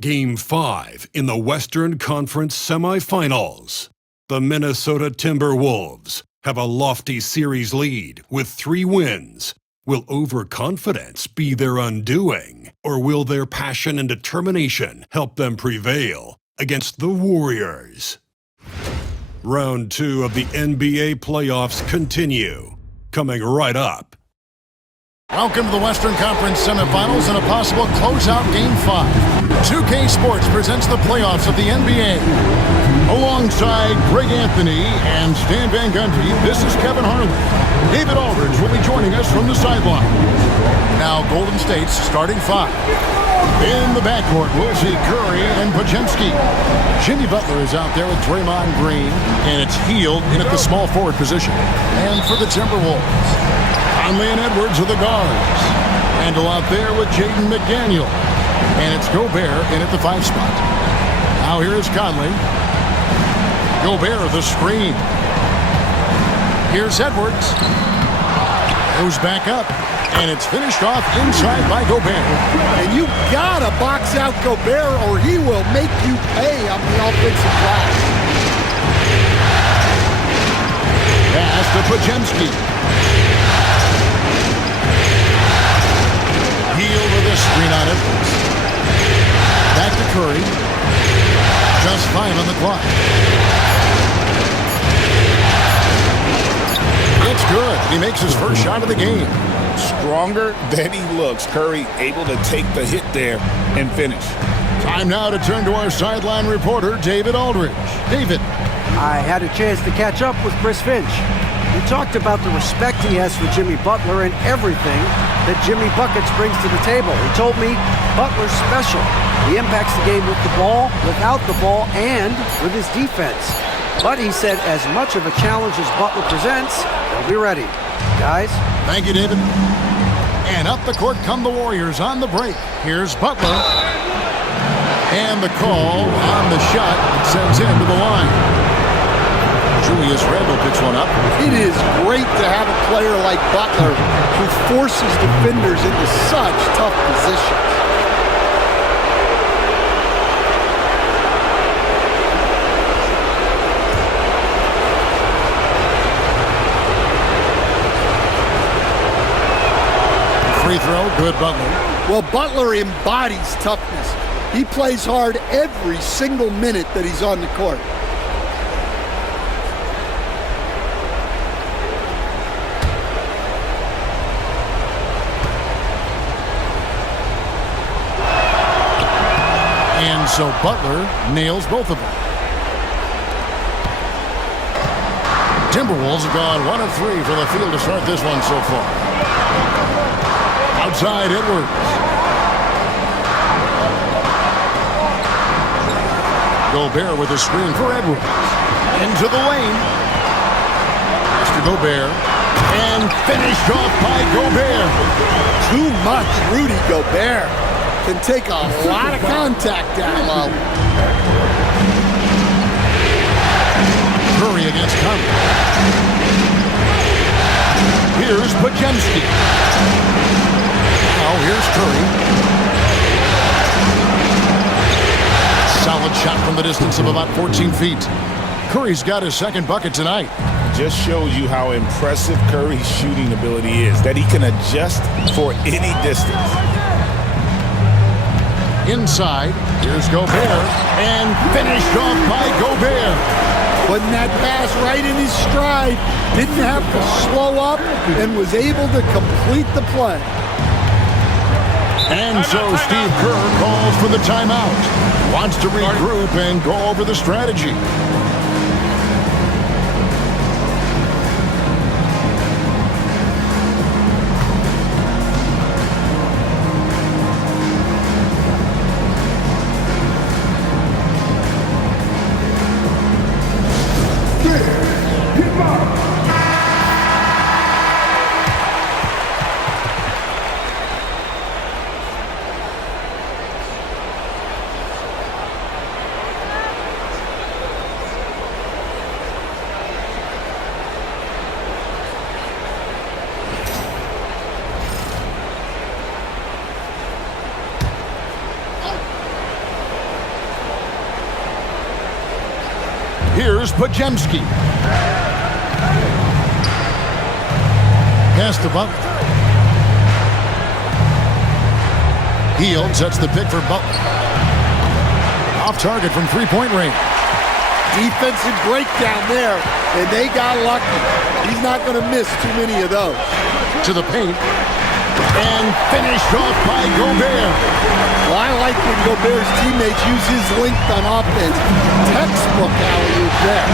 Game 5 in the Western Conference semifinals. The Minnesota Timberwolves have a lofty series lead with 3 wins. Will overconfidence be their undoing, or will their passion and determination help them prevail against the Warriors? Round 2 of the NBA playoffs continue, coming right up. Welcome to the Western Conference semifinals and a possible closeout Game 5. 2K Sports presents the playoffs of the NBA. Alongside Greg Anthony and Stan Van Gundy, this is Kevin Harlan. David Aldridge will be joining us from the sideline. Now Golden State's starting 5. In the backcourt, we'll see Curry and Podziemski. Jimmy Butler is out there with Draymond Green, and it's Hield in at the small forward position. And for the Timberwolves, Conley and Edwards are the guards. Handle out there with Jaden McDaniel. And it's Gobert in at the 5 spot. Now here is Conley. Gobert the screen. Here's Edwards. Goes back up. And it's finished off inside by Gobert. And you gotta box out Gobert or he will make you pay on the offensive glass. Pass to Podziemski. Hield with a screen on it. Back to Curry. Just 5 on the clock. It's good. He makes his first shot of the game. Stronger than he looks. Curry able to take the hit there and finish. Time now to turn to our sideline reporter, David Aldridge. David. I had a chance to catch up with Chris Finch. He talked about the respect he has for Jimmy Butler and everything that Jimmy Buckets brings to the table. He told me Butler's special. He impacts the game with the ball, without the ball, and with his defense. But he said as much of a challenge as Butler presents, they'll be ready. Guys? Thank you, David. And up the court come the Warriors on the break. Here's Butler. And the call on the shot that sends him to the line. Julius Randle picks one up. It is great to have a player like Butler who forces defenders into such tough positions. Free throw, good Butler. Well, Butler embodies toughness. He plays hard every single minute that he's on the court. And so Butler nails both of them. Timberwolves have gone 1 of 3 for the field to start this one so far. Outside Edwards. Gobert with a screen for Edwards. Into the lane. Mr. Gobert. And finished off by Gobert. Too much Rudy Gobert. Can take a lot of contact down low. Curry against Conley. Here's Podziemski. Now here's Curry. Solid shot from the distance of about 14 feet. Curry's got his second bucket tonight. Just shows you how impressive Curry's shooting ability is, that he can adjust for any distance. Inside, here's Gobert, and finished off by Gobert. Putting that pass right in his stride, didn't have to slow up, and was able to complete the play. And so Steve Kerr calls for the timeout. Wants to regroup and go over the strategy. Here's Pajemski. Pass to Butler. Hield sets the pick for Butler. Off target from three-point range. Defensive breakdown there, and they got lucky. He's not going to miss too many of those. To the paint. And finished off by Gobert. Well, I like when Gobert's teammates use his length on offense. Textbook alley-oop there.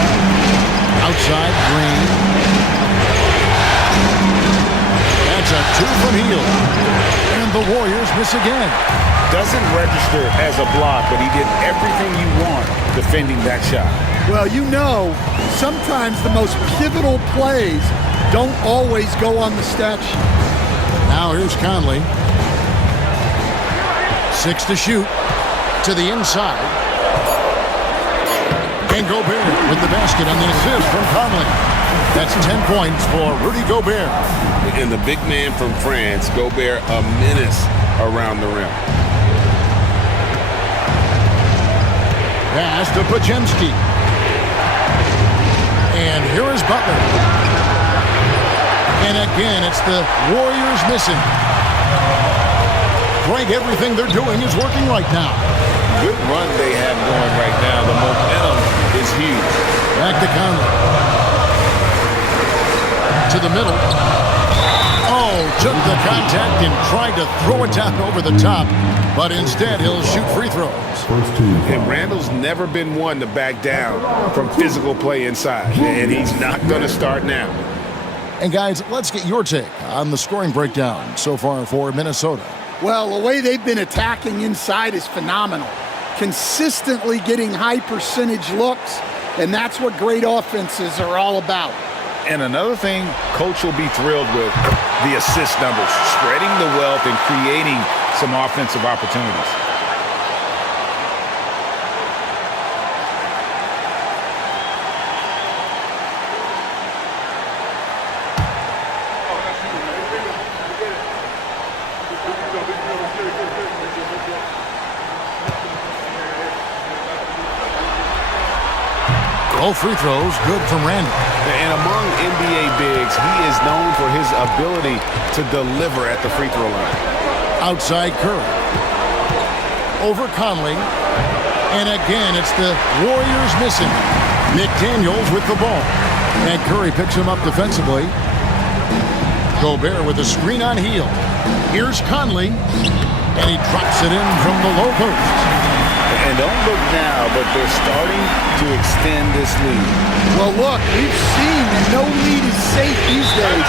Outside, Green. That's a two from Hield. And the Warriors miss again. Doesn't register as a block, but he did everything you want defending that shot. Well, you know, sometimes the most pivotal plays don't always go on the stat sheet. Now here's Conley. 6 to shoot. To the inside. And Gobert with the basket on the assist from Conley. That's 10 points for Rudy Gobert. And the big man from France, Gobert, a menace around the rim. Pass to Pajemski. And here is Butler. And again, it's the Warriors missing. Greg, everything they're doing is working right now. Good run they have going right now. The momentum is huge. Back to Conley. To the middle. Oh, took the contact and tried to throw it down over the top. But instead, he'll shoot free throws. And Randall's never been one to back down from physical play inside. And he's not going to start now. And guys, let's get your take on the scoring breakdown so far for Minnesota. Well, the way they've been attacking inside is phenomenal. Consistently getting high percentage looks, and that's what great offenses are all about. And another thing Coach will be thrilled with, the assist numbers, spreading the wealth and creating some offensive opportunities. All free throws good from Randall. And among NBA bigs, he is known for his ability to deliver at the free throw line. Outside Curry. Over Conley. And again, it's the Warriors missing. McDaniels with the ball. And Curry picks him up defensively. Gobert with a screen on Hield. Here's Conley. And he drops it in from the low post. And don't look now, but they're starting to extend this lead. Well, look, we've seen that no lead is safe these days.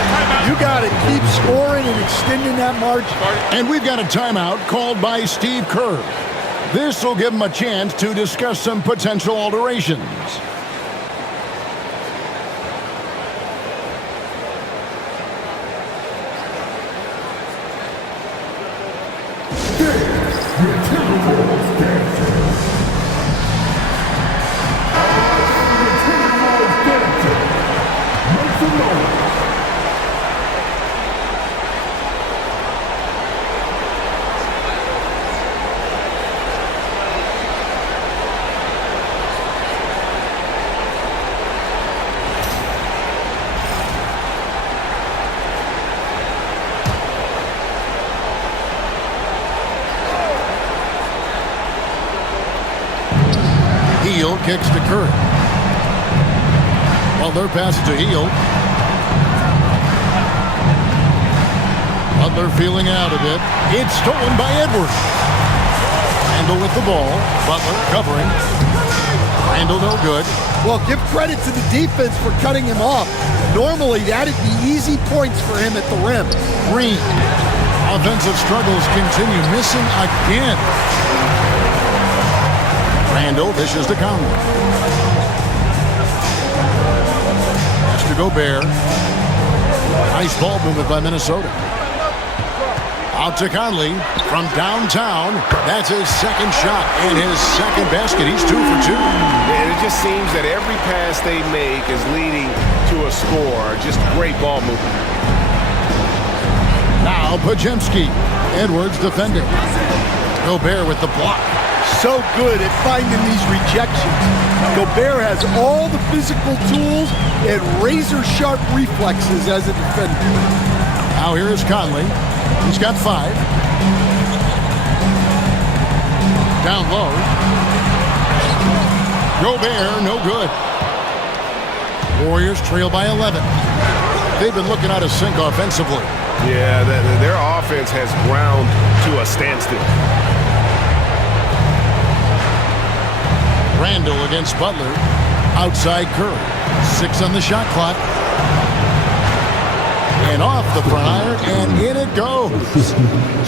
You got to keep scoring and extending that margin. And we've got a timeout called by Steve Kerr. This will give him a chance to discuss some potential alterations. Hield kicks to Curry. Butler passes to Hield. Butler feeling out a bit. It's stolen by Edwards. Randall with the ball. Butler covering. Randall no good. Well, give credit to the defense for cutting him off. Normally, that'd be easy points for him at the rim. Green. Offensive struggles continue. Missing again. Randall dishes to Conley. Pass to Gobert. Nice ball movement by Minnesota. Out to Conley from downtown. That's his second shot and his second basket. He's 2 for 2. And it just seems that every pass they make is leading to a score. Just great ball movement. Now Pajemski. Edwards defending. Gobert with the block. so good at finding these rejections. Gobert has all the physical tools and razor-sharp reflexes as a defender. Now here's Conley. He's got 5. Down low. Gobert, no good. Warriors trail by 11. They've been looking out of sync offensively. Yeah, their offense has ground to a standstill. Randall against Butler. Outside Curry. 6 on the shot clock. And off the prior, and in it goes.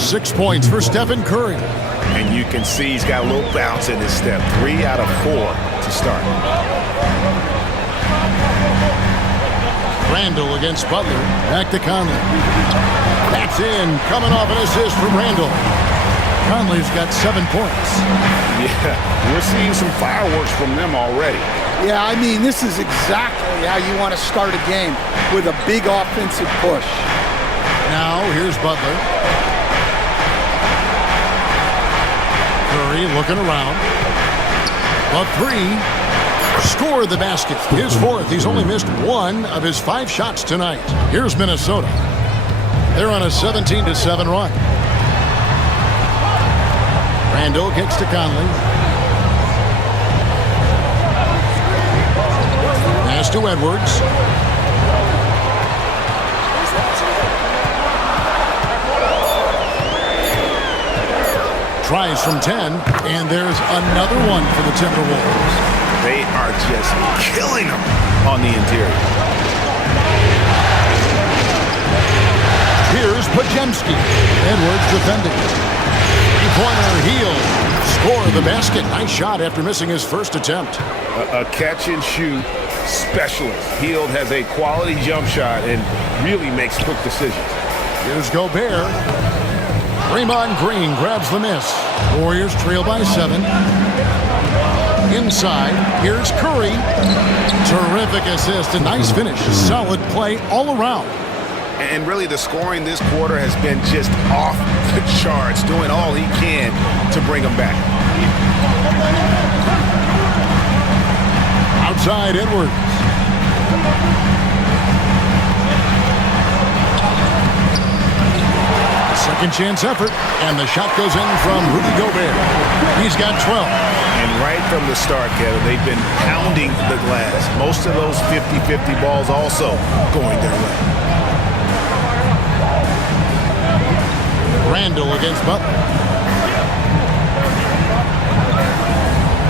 6 points for Stephen Curry. And you can see he's got a little bounce in his step. 3 out of 4 to start. Randall against Butler. Back to Conley. That's in. Coming off an assist from Randall. Conley's got 7 points. Yeah, we're seeing some fireworks from them already. Yeah, I mean, this is exactly how you want to start a game, with a big offensive push. Now, here's Butler. Curry looking around. A 3. Score the basket. His 4th. He's only missed 1 of his 5 shots tonight. Here's Minnesota. They're on a 17-7 run. Randall kicks to Conley. Pass to Edwards. Tries from 10, and there's another one for the Timberwolves. They are just killing them on the interior. Here's Pajemski. Edwards defending. Three-pointer, Heel. Score the basket. Nice shot after missing his first attempt. A catch-and-shoot specialist. Hield has a quality jump shot and really makes quick decisions. Here's Gobert. Draymond Green grabs the miss. Warriors trail by 7. Inside, here's Curry. Terrific assist, a nice finish. Solid play all around. And really, the scoring this quarter has been just off the charts, doing all he can to bring them back. Outside, Edwards. Second chance effort, and the shot goes in from Rudy Gobert. He's got 12. And right from the start, Kevin, they've been pounding the glass. Most of those 50-50 balls also going their way. Randall against Butler.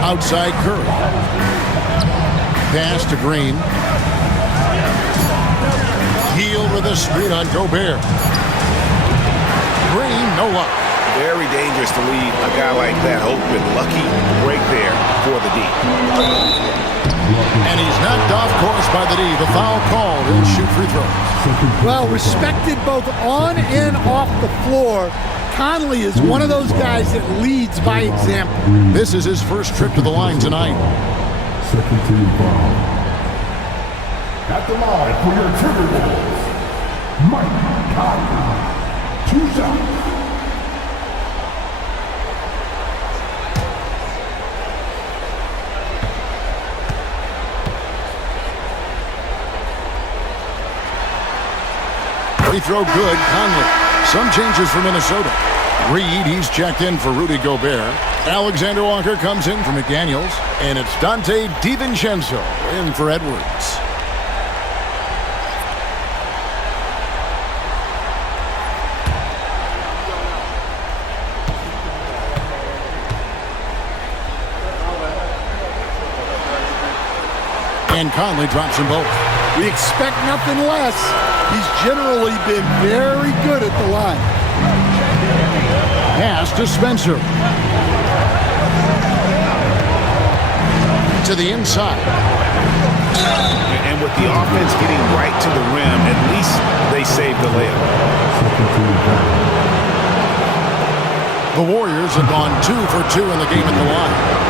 Outside Curry. Pass to Green. Heel with a screen on Gobert. Green, no luck. Very dangerous to leave a guy like that open. Lucky break there for the D. And he's knocked off course by the D. The foul called. He'll shoot free throws. Well, respected both on and off the floor. Conley is one of those guys that leads by example. This is his first trip to the line tonight. Second team foul. At the line for your Timberwolves, Mike Conley. 2 shots. Free throw good, Conley. Some changes for Minnesota. Reed, he's checked in for Rudy Gobert. Alexander Walker comes in for McDaniels. And it's Dante DiVincenzo in for Edwards. And Conley drops them both. We expect nothing less. He's generally been very good at the line. Pass to Spencer. To the inside. And with the offense getting right to the rim, at least they saved the layup. The Warriors have gone 2 for 2 in the game at the line.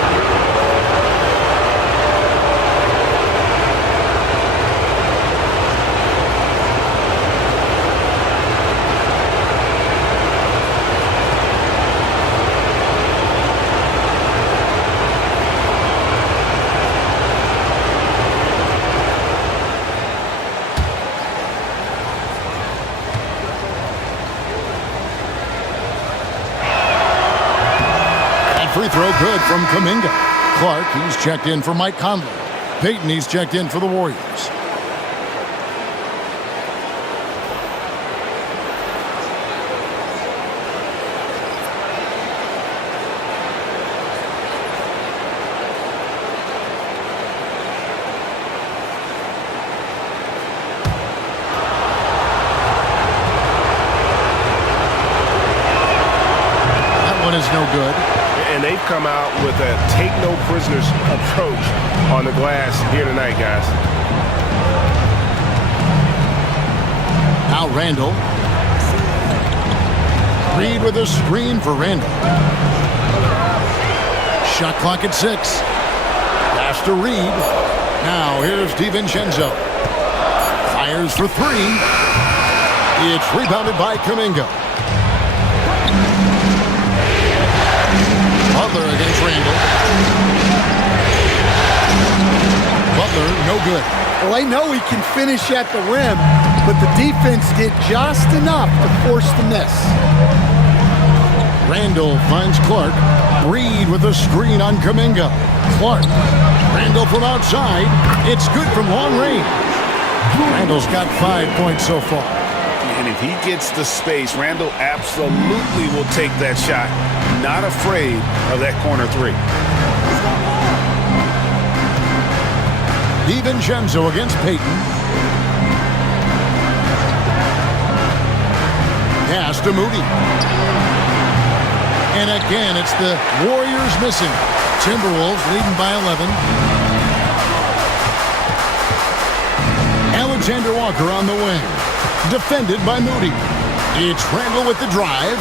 throw good from Kuminga. Clark, he's checked in for Mike Conley. Payton, he's checked in for the Warriors. Is no good. And they've come out with a take-no-prisoners approach on the glass here tonight, guys. Now Randall. Reed with a screen for Randall. Shot clock at 6. Pass to Reed. Now here's DiVincenzo. Fires for 3. It's rebounded by Kuminga. Butler against Randall. Butler, no good. Well, they know he can finish at the rim, but the defense did just enough to force the miss. Randall finds Clark. Reed with a screen on Kuminga. Clark. Randall from outside. It's good from long range. Randall's got 5 points so far. And if he gets the space, Randall absolutely will take that shot. Not afraid of that corner 3. DiVincenzo against Payton. Pass to Moody. And again, it's the Warriors missing. Timberwolves leading by 11. Alexander Walker on the wing. Defended by Moody. It's Randall with the drive.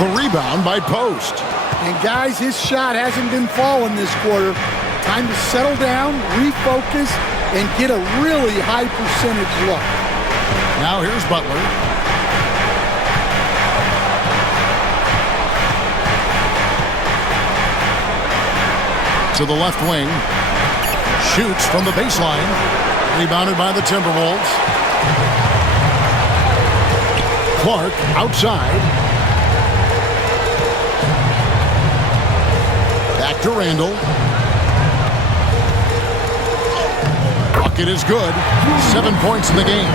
The rebound by Post. And guys, his shot hasn't been falling this quarter. Time to settle down, refocus, and get a really high percentage look. Now here's Butler. To the left wing. Shoots from the baseline. Rebounded by the Timberwolves. Clark outside. Back to Randall. Bucket is good. 7 points in the game.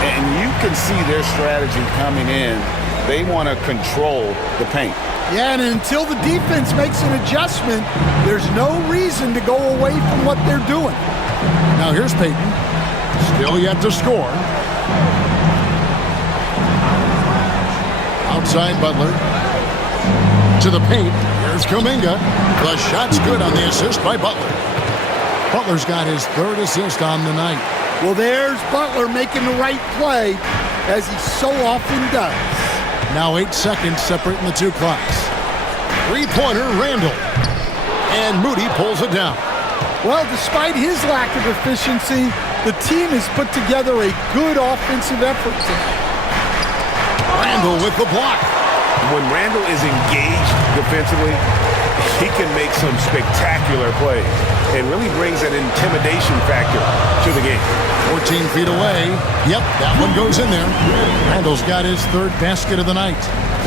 And you can see their strategy coming in. They want to control the paint. Yeah, and until the defense makes an adjustment, there's no reason to go away from what they're doing. Now here's Payton. Still yet to score. Outside Butler. To the paint. Here's Kuminga. The shot's good on the assist by Butler. Butler's got his 3rd assist on the night. Well, there's Butler making the right play, as he so often does. Now 8 seconds separating the two clocks. Three-pointer, Randall. And Moody pulls it down. Well, despite his lack of efficiency, the team has put together a good offensive effort tonight. Randall with the block. When Randall is engaged defensively, he can make some spectacular plays and really brings an intimidation factor to the game. 14 feet away. Yep, that one goes in there. Randall's got his 3rd basket of the night.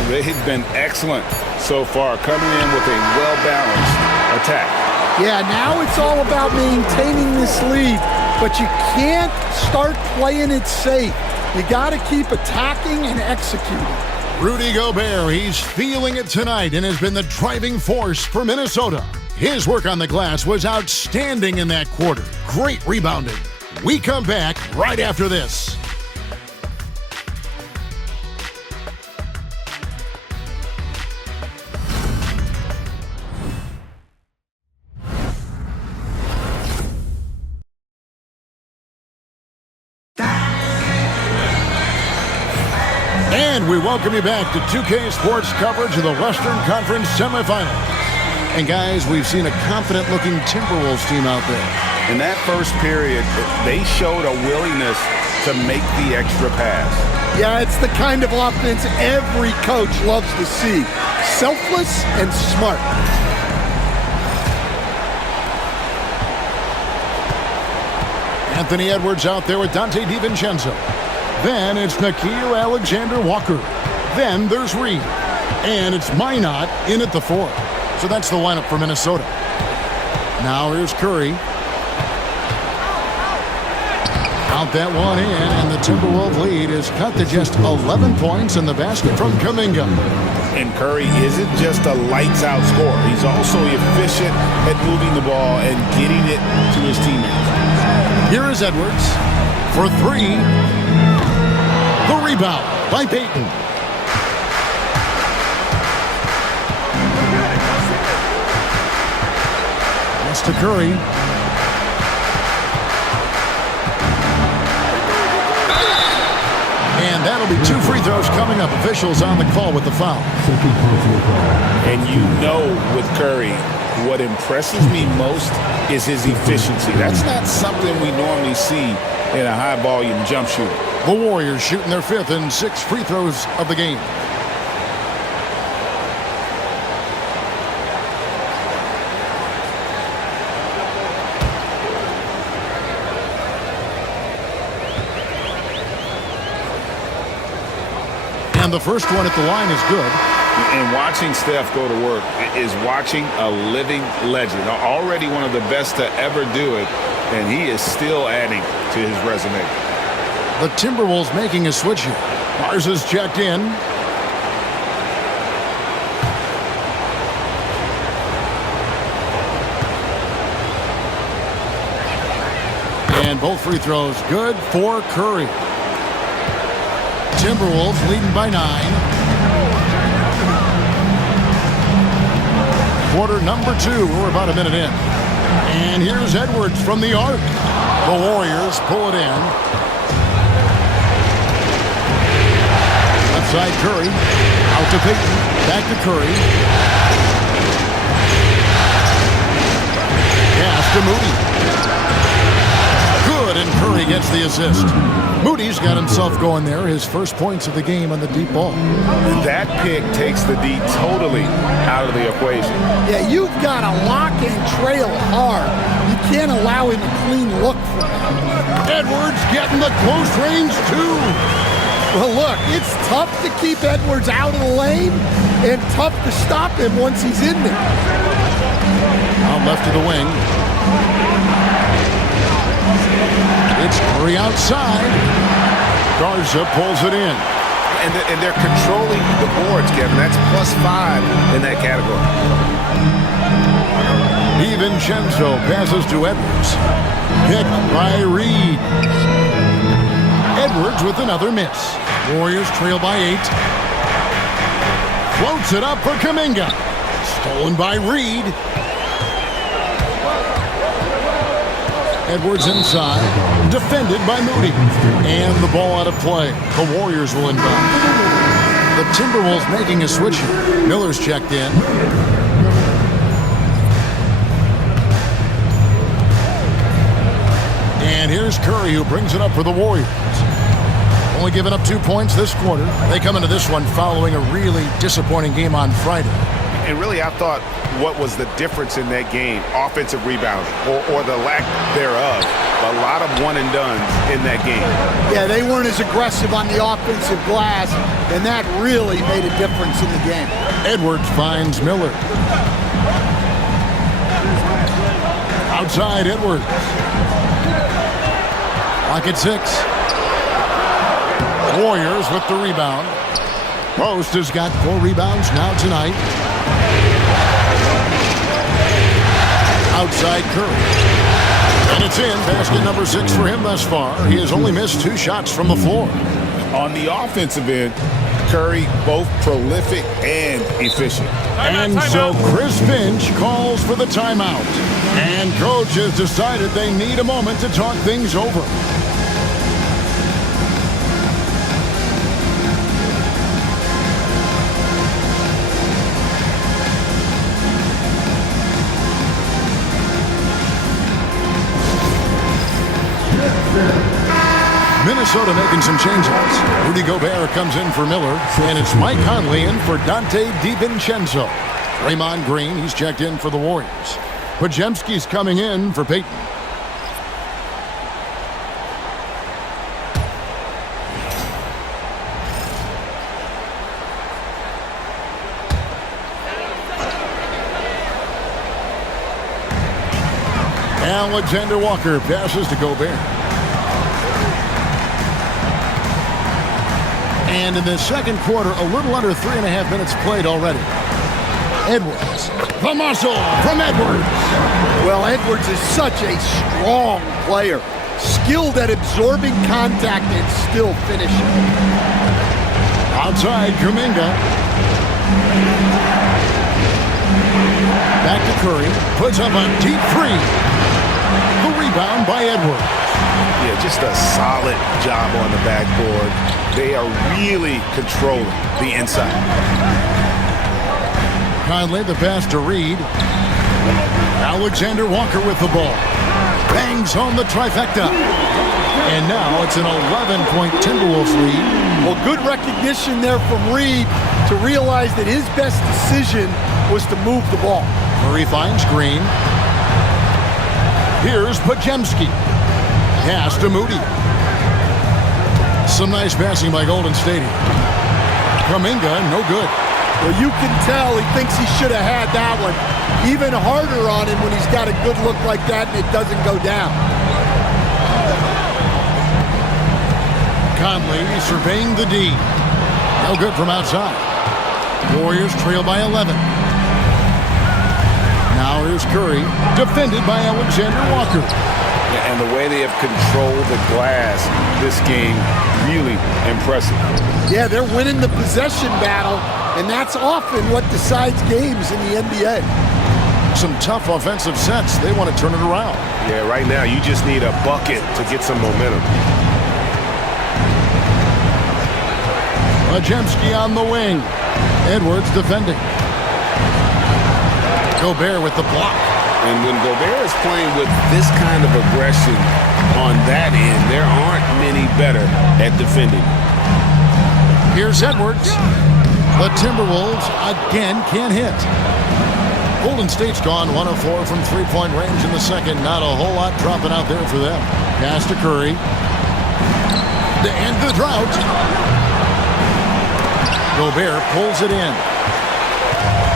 They've been excellent so far, coming in with a well-balanced attack. Yeah, now it's all about maintaining this lead, but you can't start playing it safe. You got to keep attacking and executing. Rudy Gobert, he's feeling it tonight and has been the driving force for Minnesota. His work on the glass was outstanding in that quarter. Great rebounding. We come back right after this. And we welcome you back to 2K Sports coverage of the Western Conference semifinals. And guys, we've seen a confident-looking Timberwolves team out there. In that first period, they showed a willingness to make the extra pass. Yeah, it's the kind of offense every coach loves to see. Selfless and smart. Anthony Edwards out there with Dante DiVincenzo. Then it's Nickeil Alexander Walker. Then there's Reed. And it's Minot in at the 4. So that's the lineup for Minnesota. Now here's Curry. Out that one in, and the Timberwolves lead is cut to just 11 points in the basket from Kuminga. And Curry isn't just a lights-out scorer. He's also efficient at moving the ball and getting it to his teammates. Here is Edwards for 3. The rebound by Payton. Pass to Curry. And that'll be 2 free throws coming up. Officials on the call with the foul. And you know with Curry, what impresses me most is his efficiency. That's not something we normally see in a high-volume jump shooter. The Warriors shooting their 5th and 6th free throws of the game. And the first one at the line is good. And watching Steph go to work is watching a living legend. Already one of the best to ever do it, and he is still adding to his resume. The Timberwolves making a switch here. Mars is checked in. And both free throws good for Curry. Timberwolves leading by 9. Quarter number 2. We're about a minute in. And here's Edwards from the arc. The Warriors pull it in. Left side Curry. Out to Payton. Back to Curry. Pass to Moody. Good, and Curry gets the assist. Moody's got himself going there. His first points of the game on the deep ball. That pick takes the D totally out of the equation. Yeah, you've got to lock and trail hard. You can't allow him a clean look for him. Edwards getting the close range, too. Well, look, it's tough to keep Edwards out of the lane and tough to stop him once he's in there. Out left of the wing. It's Curry outside. Garza pulls it in. And they're controlling the boards, Kevin. That's +5 in that category. DiVincenzo passes to Edwards. Picked by Reed. Edwards with another miss. Warriors trail by 8. Floats it up for Kuminga. Stolen by Reed. Edwards inside. Defended by Moody. And the ball out of play. The Warriors will inbound. The Timberwolves making a switch here. Miller's checked in. And here's Curry, who brings it up for the Warriors. Only giving up 2 points this quarter. They come into this one following a really disappointing game on Friday. And really, I thought what was the difference in that game, offensive rebounds or the lack thereof. A lot of one-and-dones in that game. Yeah, they weren't as aggressive on the offensive glass, and that really made a difference in the game. Edwards finds Miller. Outside Edwards. Lock at 6. Warriors with the rebound. Post has got 4 rebounds now tonight. Outside Curry. And it's in. Basket number 6 for him thus far. He has only missed 2 shots from the floor. On the offensive end, Curry both prolific and efficient. And so Chris Finch calls for the timeout. And coach has decided they need a moment to talk things over. Minnesota making some changes. Rudy Gobert comes in for Miller, and it's Mike Conley in for Dante DiVincenzo. Draymond Green, he's checked in for the Warriors. Podziemski's coming in for Payton. Alexander Walker passes to Gobert. And in the second quarter, a little under 3.5 minutes played already. Edwards. The muscle from Edwards. Well, Edwards is such a strong player. Skilled at absorbing contact and still finishing. Outside, Kuminga. Back to Curry. Puts up a deep three. The rebound by Edwards. Yeah, just a solid job on the backboard. They are really controlling the inside. Conley, the pass to Reed. Alexander Walker with the ball. Bangs home the trifecta. And now it's an 11-point Timberwolves lead. Well, good recognition there from Reed to realize that his best decision was to move the ball. Murray finds Green. Here's Podziemski. Pass to Moody. Some nice passing by Golden State. Kuminga, no good. Well, you can tell he thinks he should have had that one. Even harder on him when he's got a good look like that and it doesn't go down. Conley surveying the D. No good from outside. Warriors trail by 11. Now here's Curry, defended by Alexander Walker. Yeah, and the way they have controlled the glass this game, really impressive. Yeah, they're winning the possession battle, and that's often what decides games in the NBA. Some tough offensive sets. They want to turn it around. Yeah, right now you just need a bucket to get some momentum. Podziemski on the wing. Edwards defending. Gobert with the block. And when Gobert is playing with this kind of aggression on that end, there aren't many better at defending. Here's Edwards. The Timberwolves again can't hit. Golden State's gone 1 of 4 from three-point range in the second. Not a whole lot dropping out there for them. Pass to Curry. To end the drought. Gobert pulls it in.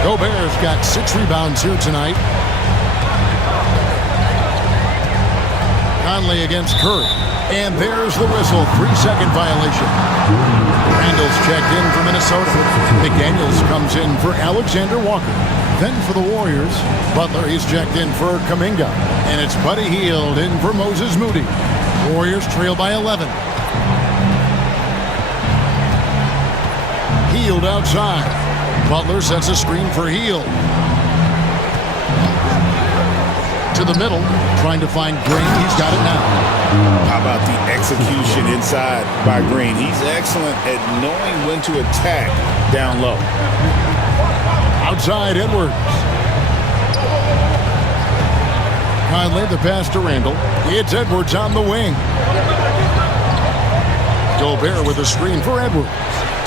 Gobert's got 6 rebounds here tonight. Conley against Curry. And there's the whistle. 3-second violation. Randall's checked in for Minnesota. McDaniels comes in for Alexander Walker. Then for the Warriors, Butler, he's checked in for Kuminga. And it's Buddy Hield in for Moses Moody. Warriors trail by 11. Hield outside. Butler sets a screen for Hield. To the middle, trying to find Green. He's got it now. How about the execution inside by Green? He's excellent at knowing when to attack down low. Outside, Edwards. Conley, the pass to Randall. It's Edwards on the wing. Gobert with a screen for Edwards.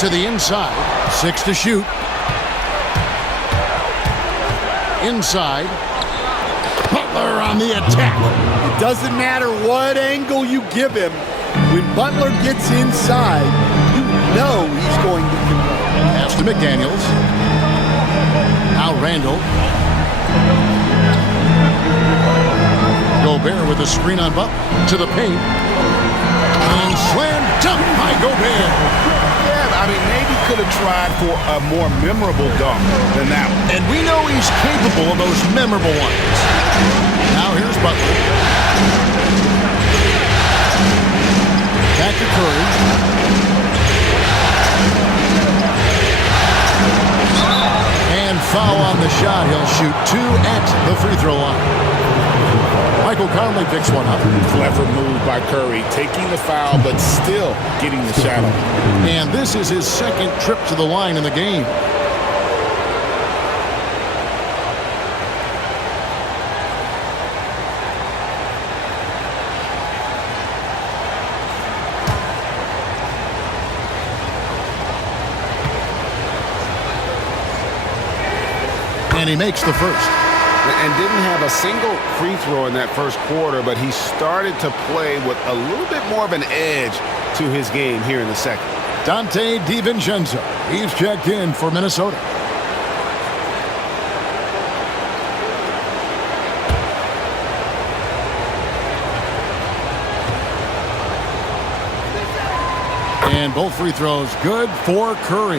To the inside. 6 to shoot. Inside. Butler on the attack. It doesn't matter what angle you give him. When Butler gets inside, you know he's going to convert. Pass to McDaniels. Now Randall. Gobert with a screen on Butler. To the paint. And slam dunk by Gobert. Yeah, I mean, maybe could have tried for a more memorable dunk than that one. And we know he's capable of those memorable ones. Now here's Butler. Back to Curry. And foul on the shot. He'll shoot 2 at the free throw line. Michael Conley picks one up. Clever move by Curry, taking the foul, but still getting the shot on. And this is his second trip to the line in the game. And he makes the first. And didn't have a single free throw in that first quarter, but he started to play with a little bit more of an edge to his game here in the second. Dante DiVincenzo. He's checked in for Minnesota. And both free throws good for Curry.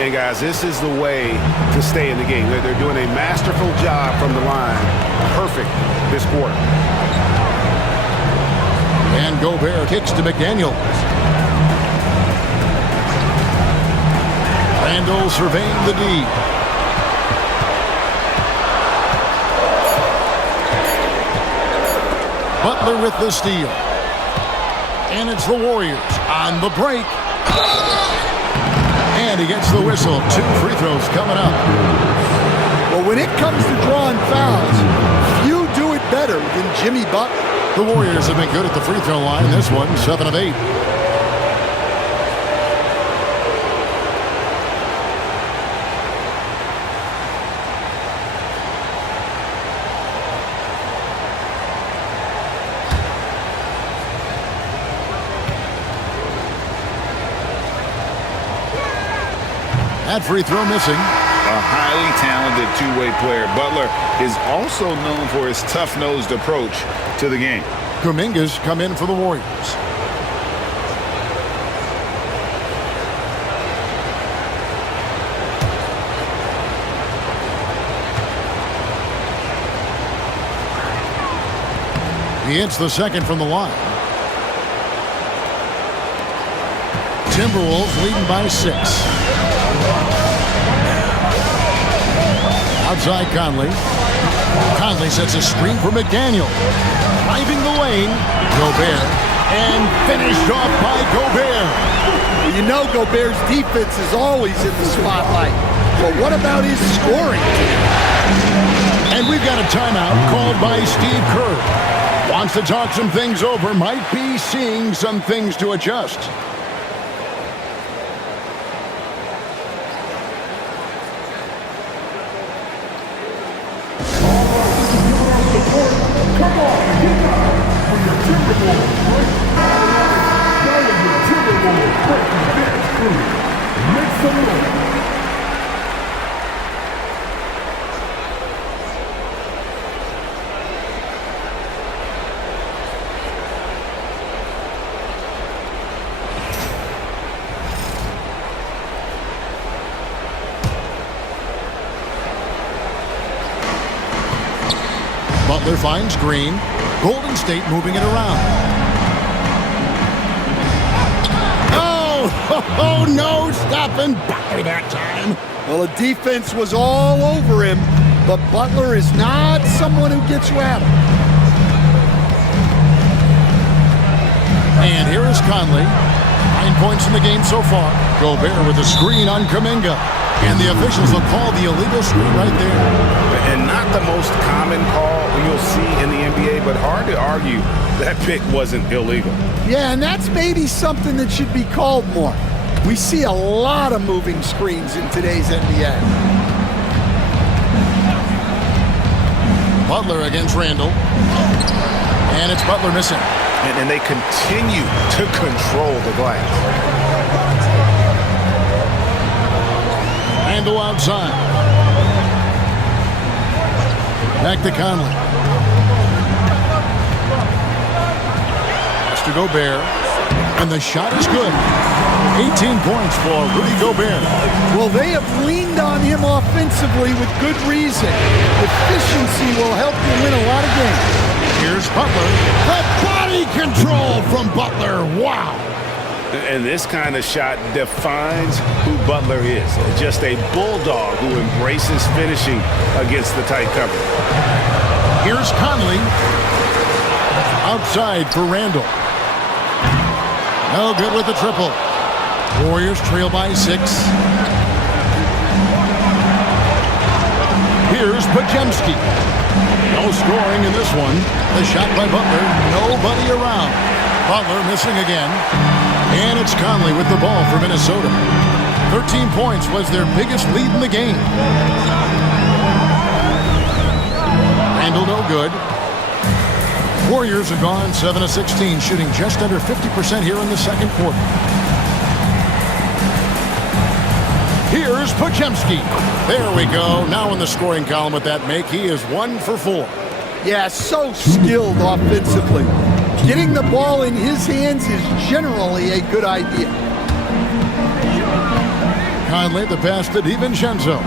And guys, this is the way to stay in the game. They're doing a masterful job from the line. Perfect this quarter. And Gobert kicks to McDaniels. Randle surveying the D. Butler with the steal. And it's the Warriors on the break. And he gets the whistle. 2 free throws coming up. Well, when it comes to drawing fouls, few do it better than Jimmy Butler. The Warriors have been good at the free throw line. This one, 7 of 8. That free throw missing. A highly talented two-way player. Butler is also known for his tough-nosed approach to the game. Kuminga's come in for the Warriors. He hits the second from the line. Timberwolves leading by 6. Outside Conley. Conley sets a screen for McDaniel. Driving the lane. Gobert. And finished off by Gobert. Well, you know Gobert's defense is always in the spotlight. But what about his scoring? And we've got a timeout called by Steve Kerr. Wants to talk some things over. Might be seeing some things to adjust. Come on, get up for your Timberwolves break. Now your Timberwolves breaking dance crew. Make some noise. Butler finds Green. Golden State moving it around. Oh, no, stopping Butler that time. Well, the defense was all over him, but Butler is not someone who gets rattled. And here is Conley. 9 points in the game so far. Gobert with a screen on Kuminga. And the officials will call the illegal screen right there. And not the most common call you'll see in the NBA, but hard to argue that pick wasn't illegal. Yeah, and that's maybe something that should be called more. We see a lot of moving screens in today's NBA. Butler against Randle. And it's Butler missing. And they continue to control the glass. Randle outside. Back to Conley. Pass to Gobert. And the shot is good. 18 points for Rudy Gobert. Well, they have leaned on him offensively with good reason. Efficiency will help you win a lot of games. Here's Butler. The body control from Butler. Wow. And this kind of shot defines who Butler is. Just a bulldog who embraces finishing against the tight cover. Here's Conley. Outside for Randle. No good with the triple. Warriors trail by 6. Here's Podziemski. No scoring in this one. The shot by Butler. Nobody around. Butler missing again. And it's Conley with the ball for Minnesota. 13 points was their biggest lead in the game. Randle no good. Warriors have gone 7 of 16, shooting just under 50% here in the second quarter. Here's Podziemski. There we go. Now in the scoring column with that make, he is 1 for 4. Yeah, so skilled offensively. Getting the ball in his hands is generally a good idea. Conley, the pass to DiVincenzo.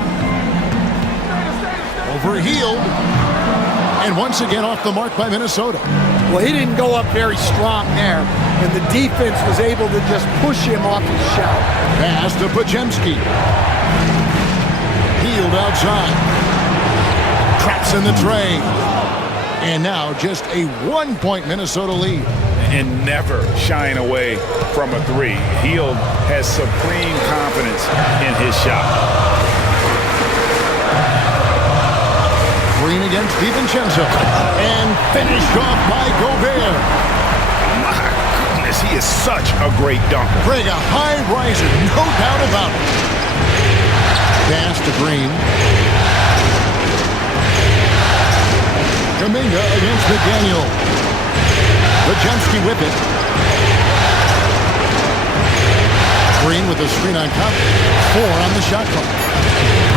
Overhealed. And once again off the mark by Minnesota. Well, he didn't go up very strong there, and the defense was able to just push him off his shot. Pass to Podziemski. Healed outside. Traps in the tray. And now just a 1-point Minnesota lead. And never shying away from a three. Hield has supreme confidence in his shot. Green against DiVincenzo. And finished off by Gobert. My goodness, he is such a great dunker. Greg, a high riser, no doubt about it. Pass to Green. Kuminga against McDaniel. Podziemski with it. Green with the screen on top. 4 on the shot clock.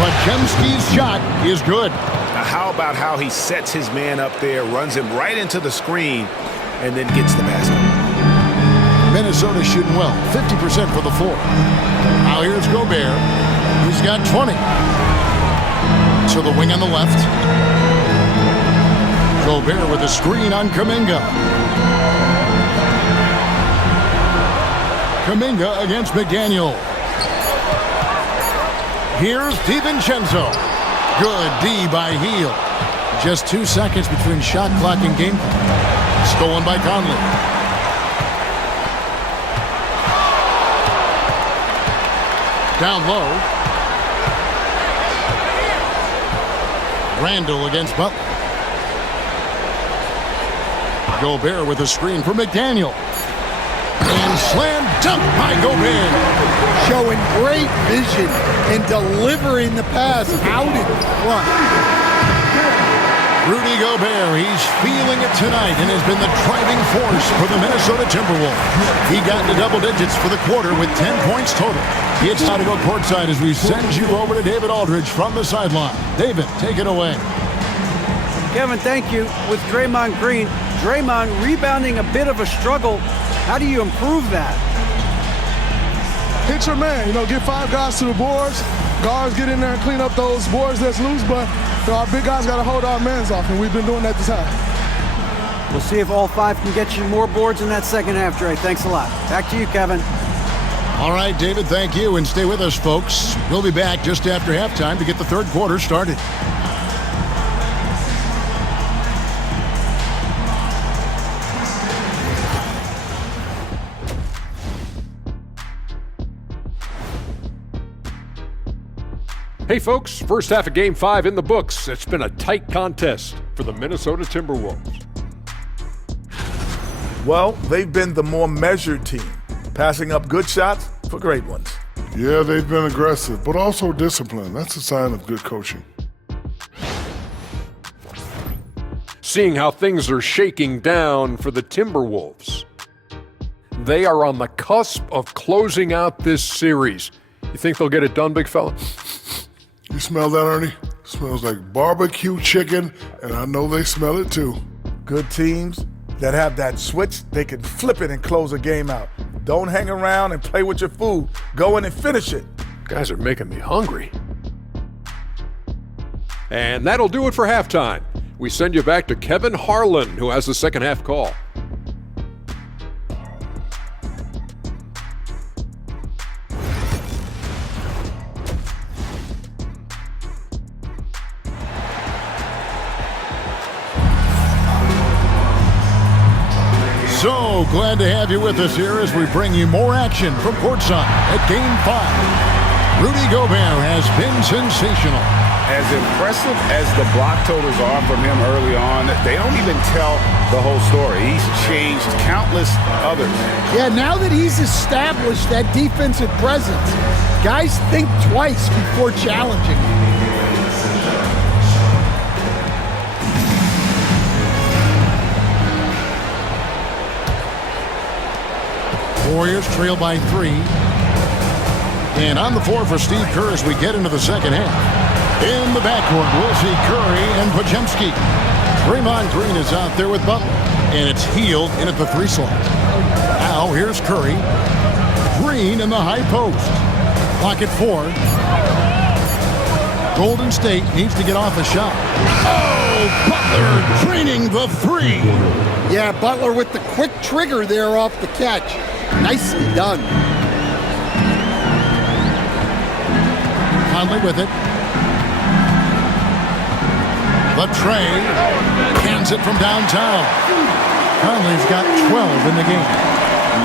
Podziemski's shot is good. Now how about how he sets his man up there, runs him right into the screen, and then gets the basket. Minnesota shooting well, 50% for the floor. Now here's Gobert. He's got 20. To the wing on the left. Gobert with a screen on Kuminga. Kuminga against McDaniel. Here's DiVincenzo. Good D by Hield. Just 2 seconds between shot clock and game clock. Stolen by Conley. Down low. Randall against Butler. Gobert with a screen for McDaniel. And slam dunk by Gobert. Showing great vision and delivering the pass out in front. Rudy Gobert, he's feeling it tonight and has been the driving force for the Minnesota Timberwolves. He got into double digits for the quarter with 10 points total. It's time to go courtside as we send you over to David Aldridge from the sideline. David, take it away. Kevin, thank you. With Draymond Green, Draymond rebounding a bit of a struggle. How do you improve that? Hit your man, get 5 guys to the boards. Guards get in there and clean up those boards that's loose, but our big guys got to hold our mans off, and we've been doing that this half. We'll see if all 5 can get you more boards in that second half, Dre. Thanks a lot. Back to you, Kevin. All right, David, thank you, and stay with us, folks. We'll be back just after halftime to get the third quarter started. Hey folks, first half of Game 5 in the books. It's been a tight contest for the Minnesota Timberwolves. Well, they've been the more measured team, passing up good shots for great ones. Yeah, they've been aggressive, but also disciplined. That's a sign of good coaching. Seeing how things are shaking down for the Timberwolves. They are on the cusp of closing out this series. You think they'll get it done, big fella? You smell that, Ernie? Smells like barbecue chicken, and I know they smell it too. Good teams that have that switch, they can flip it and close a game out. Don't hang around and play with your food. Go in and finish it. Guys are making me hungry. And that'll do it for halftime. We send you back to Kevin Harlan, who has the second half call. So glad to have you with us here as we bring you more action from courtside at Game 5. Rudy Gobert has been sensational. As impressive as the block totals are from him early on, they don't even tell the whole story. He's changed countless others. Yeah, now that he's established that defensive presence, guys think twice before challenging him. Warriors trail by 3. And on the floor for Steve Kerr as we get into the second half. In the backcourt, we'll see Curry and Podziemski. Draymond Green is out there with Butler. And it's Hield in at the 3 slot. Now here's Curry. Green in the high post. Clock at 4. Golden State needs to get off a shot. Oh, Butler draining the 3. Yeah, Butler with the quick trigger there off the catch. Nicely done. Conley with it. The tray. Cans it from downtown. Conley's got 12 in the game.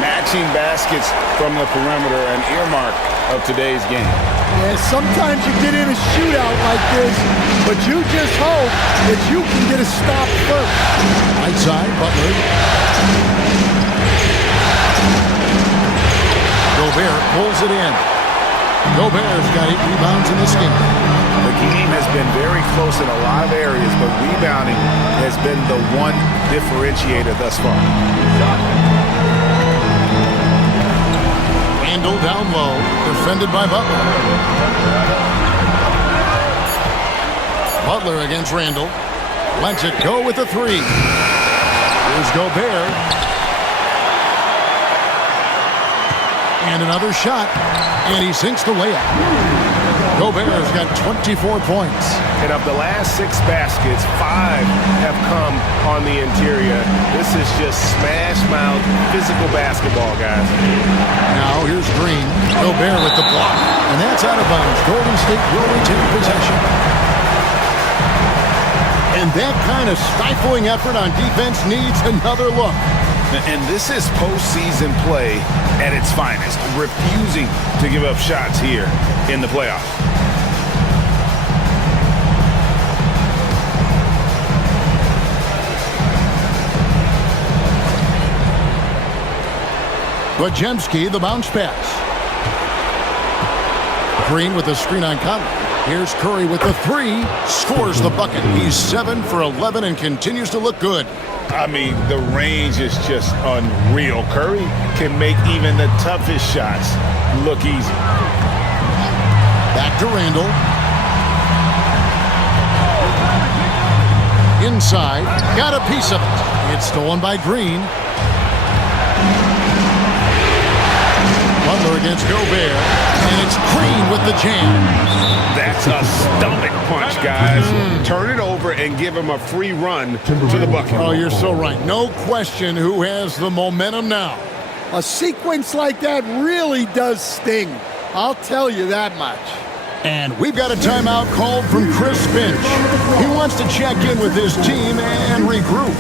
Matching baskets from the perimeter, an earmark of today's game. Yeah, sometimes you get in a shootout like this, but you just hope that you can get a stop first. Right side, Butler. Gobert pulls it in. Gobert's got 8 rebounds in this game. The game has been very close in a lot of areas, but rebounding has been the one differentiator thus far. Randle down low, defended by Butler. Butler against Randle. Lets it go with the 3. Here's Gobert. And another shot. And he sinks the layup. Gobert's got 24 points. And of the last 6 baskets, 5 have come on the interior. This is just smash mouth physical basketball, guys. Now here's Green. Gobert with the block. And that's out of bounds. Golden State will retain possession. And that kind of stifling effort on defense needs another look. And this is postseason play at its finest, refusing to give up shots here in the playoffs. Wojemski, the bounce pass. Green with the screen on Conley. Here's Curry with the 3. Scores the bucket. He's 7 for 11 and continues to look good. I mean, the range is just unreal. Curry can make even the toughest shots look easy. Back to Randle. Inside. Got a piece of it. It's stolen by Green. Butler against Gobert. And it's Green with the jam. That's a stomach punch, guys. Turn it over and give him a free run to the bucket. Oh, you're so right. No question who has the momentum now. A sequence like that really does sting. I'll tell you that much. And we've got a timeout called from Chris Finch. He wants to check in with his team and regroup.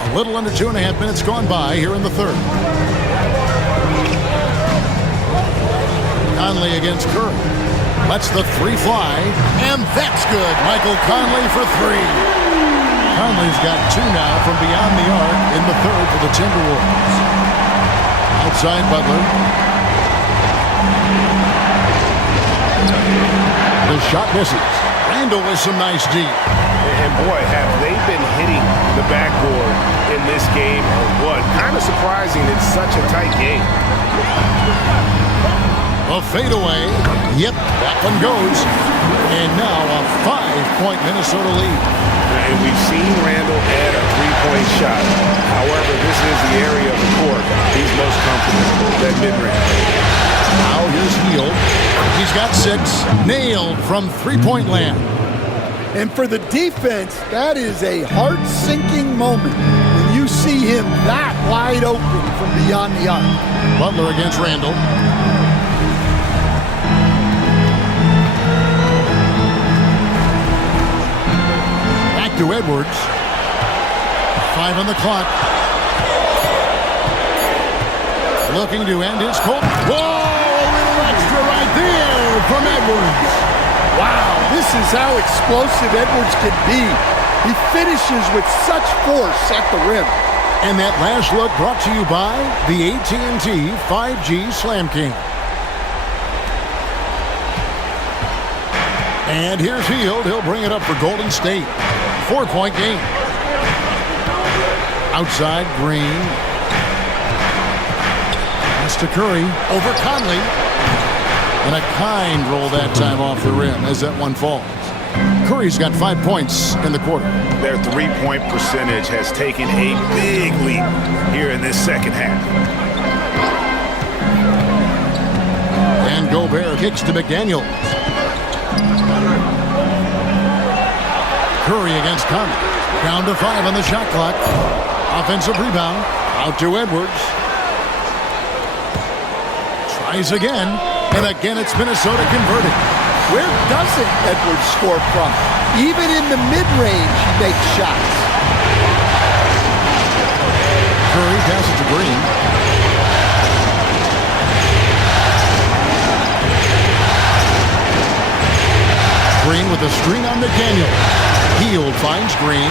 A little under 2.5 minutes gone by here in the third. Conley against Curry. Lets the 3 fly, and that's good. Michael Conley for 3. Conley's got 2 now from beyond the arc in the third for the Timberwolves. Outside Butler. The shot misses. Randle with some nice deep. And boy, have they been hitting the backboard in this game or what? Kind of surprising it's such a tight game. A fadeaway. Yep, that one goes. And now a 5-point Minnesota lead. And we've seen Randle add a 3-point shot. However, this is the area of the court he's most comfortable, that mid-range. Now here's Hield. He's got 6. Nailed from 3-point land. And for the defense, that is a heart-sinking moment when you see him that wide open from beyond the arc. Butler against Randle. Back to Edwards. 5 on the clock. Looking to end his court. Whoa! A little extra right there from Edwards. Wow, this is how explosive Edwards can be. He finishes with such force at the rim. And that last look brought to you by the AT&T 5G Slam King. And here's Hield. He'll bring it up for Golden State. 4-point game. Outside, Green. Pass to Curry. Over Conley. And a kind roll that time off the rim as that one falls. Curry's got 5 points in the quarter. Their three-point percentage has taken a big leap here in this second half. And Gobert kicks to McDaniels. Curry against Conley. Down to 5 on the shot clock. Offensive rebound. Out to Edwards. Tries again. And again it's Minnesota converting. Where doesn't Edwards score from? Even in the mid-range, he makes shots. Curry passes to Green. Green with a screen on McDaniel. Hield finds Green.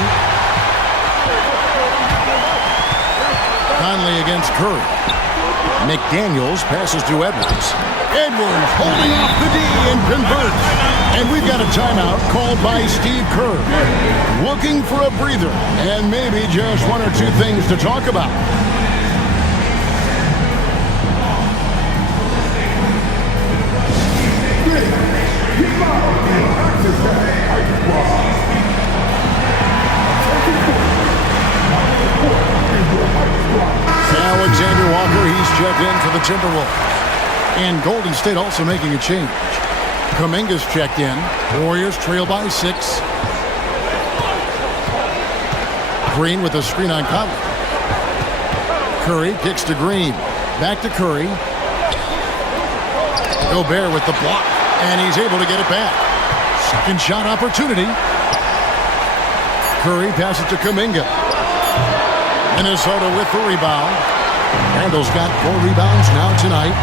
Conley against Curry. McDaniels passes to Edwards. Edwards holding off the D and converts. And we've got a timeout called by Steve Kerr. Looking for a breather and maybe just one or two things to talk about. Alexander Walker, he's checked in for the Timberwolves. And Golden State also making a change. Kuminga's checked in. Warriors trail by 6. Green with a screen on Conley. Curry kicks to Green. Back to Curry. Gobert with the block. And he's able to get it back. Second shot opportunity. Curry passes to Kuminga. Minnesota with the rebound. Randall's got 4 rebounds now tonight.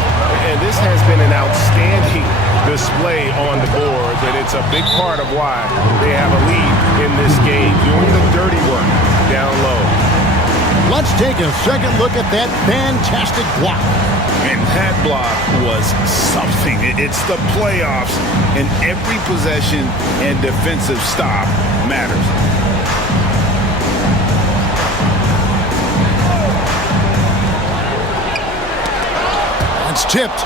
And this has been an outstanding display on the boards, and it's a big part of why they have a lead in this game, doing the dirty work down low. Let's take a second look at that fantastic block. And that block was something. It's the playoffs, and every possession and defensive stop matters. It's tipped.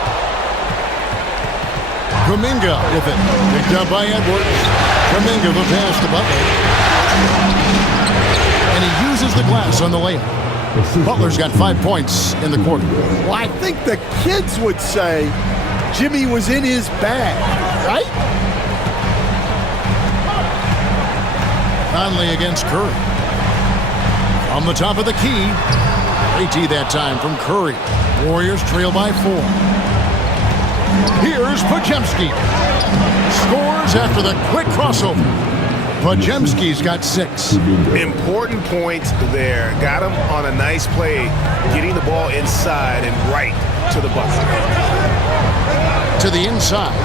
Kuminga with it. Picked up by Edwards. Kuminga the pass to Butler. And he uses the glass on the layup. Butler's got 5 points in the quarter. Well, I think the kids would say Jimmy was in his bag, right? Conley against Curry. On the top of the key. AT that time from Curry. Warriors trail by 4. Here's Podziemski. Scores after the quick crossover. Podziemski's got 6. Important points there. Got him on a nice play, getting the ball inside and right to the bucket. To the inside.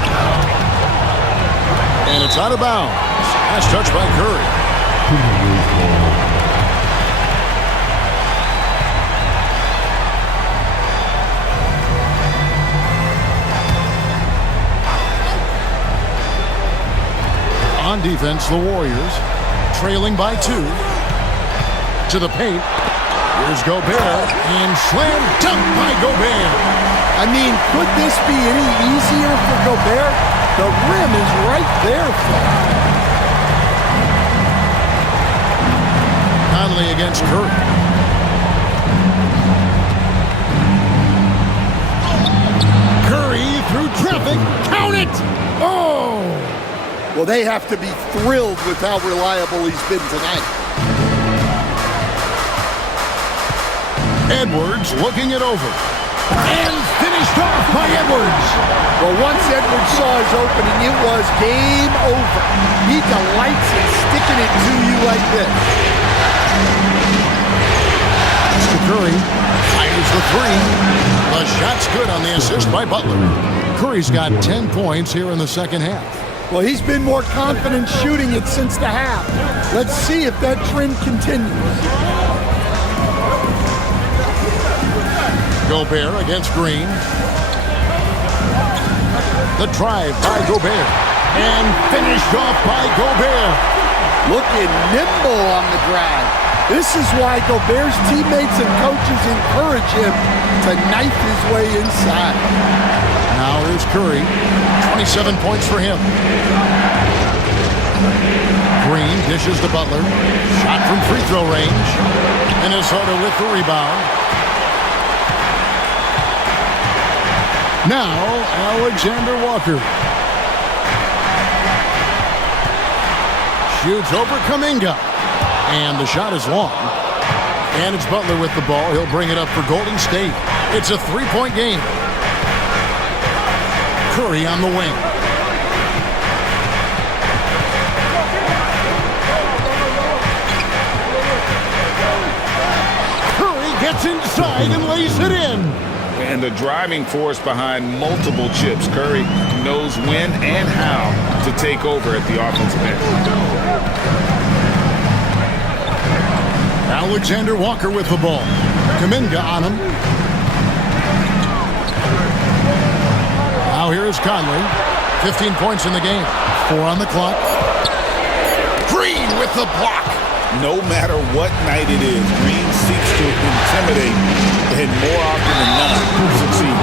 And it's out of bounds. Last touch by Curry. On defense, the Warriors trailing by 2. To the paint. Here's Gobert. And slam dunk by Gobert. I mean, could this be any easier for Gobert? The rim is right there for him. Conley against Curry. Curry through traffic. Count it! Oh! Well, they have to be thrilled with how reliable he's been tonight. Edwards looking it over. And finished off by Edwards. Well, once Edwards saw his opening, it was game over. He delights in sticking it to you like this. Mr. Curry fires the 3. The shot's good on the assist by Butler. Curry's got 10 points here in the second half. Well, he's been more confident shooting it since the half. Let's see if that trend continues. Gobert against Green. The drive by Gobert. And finished off by Gobert. Looking nimble on the drive. This is why Gobert's teammates and coaches encourage him to knife his way inside. Now here's Curry. 27 points for him. Green dishes to Butler. Shot from free throw range. Minnesota with the rebound. Now Alexander Walker. Shoots over Kuminga. And the shot is long. And it's Butler with the ball. He'll bring it up for Golden State. It's a three-point game. Curry on the wing. Curry gets inside and lays it in. And the driving force behind multiple chips. Curry knows when and how to take over at the offensive end. Alexander Walker with the ball. Kuminga on him. Now here is Conley. 15 points in the game. 4 on the clock. Green with the block. No matter what night it is, Green seeks to intimidate and more often than not succeed.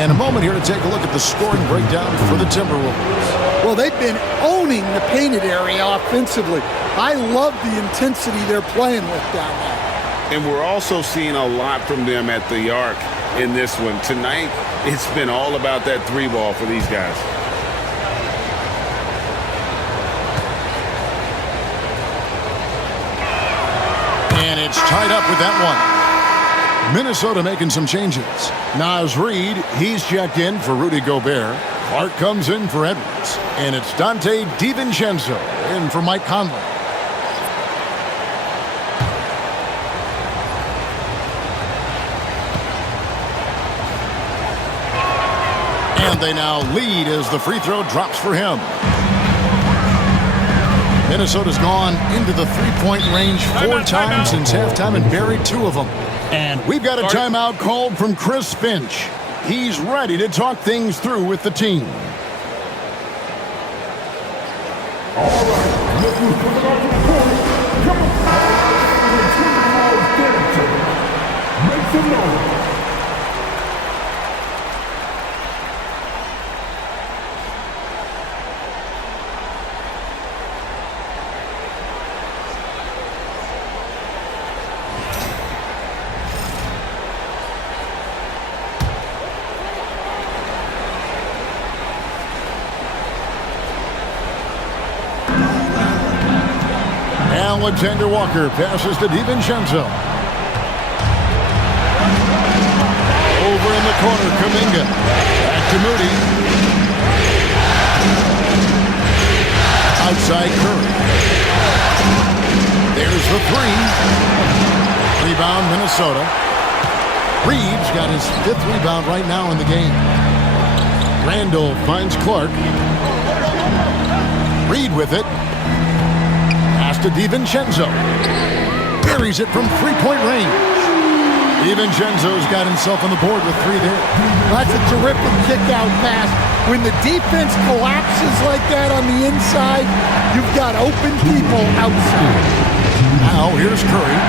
And a moment here to take a look at the scoring breakdown for the Timberwolves. Well, they've been owning the painted area offensively. I love the intensity they're playing with down there. And we're also seeing a lot from them at the arc in this one. Tonight, it's been all about that three ball for these guys. And it's tied up with that one. Minnesota making some changes. Naz Reid, he's checked in for Rudy Gobert. Clark comes in for Edwards. And it's Dante DiVincenzo in for Mike Conley. And they now lead as the free throw drops for him. Minnesota's gone into the three-point range 4 times since halftime and buried 2 of them. And we've got a timeout called from Chris Finch. He's ready to talk things through with the team. All right, look who's coming out to the court. Come on, make some noise. Alexander Walker passes to DiVincenzo. Over in the corner, Kuminga. Back to Moody. Outside Curry. There's the 3. Rebound, Minnesota. Reeves got his 5th rebound right now in the game. Randall finds Clark. Reed with it. To DiVincenzo. Buries it from three-point range. DiVincenzo's got himself on the board with 3 there. That's a terrific kick-out pass. When the defense collapses like that on the inside, you've got open people outside. Now here's Curry.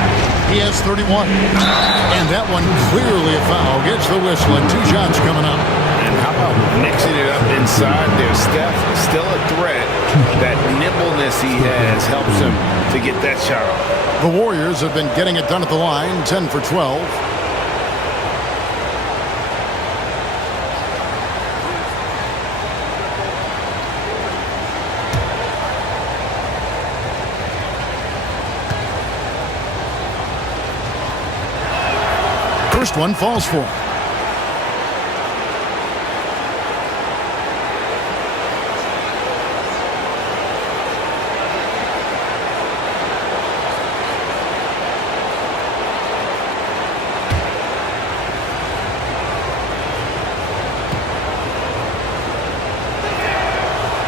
He has 31. And that one clearly a foul. Gets the whistle and 2 shots coming up. And how about mixing it up inside there? Steph, still a threat. That nimbleness he has helps him to get that shot off. The Warriors have been getting it done at the line, 10 for 12. First one falls for him.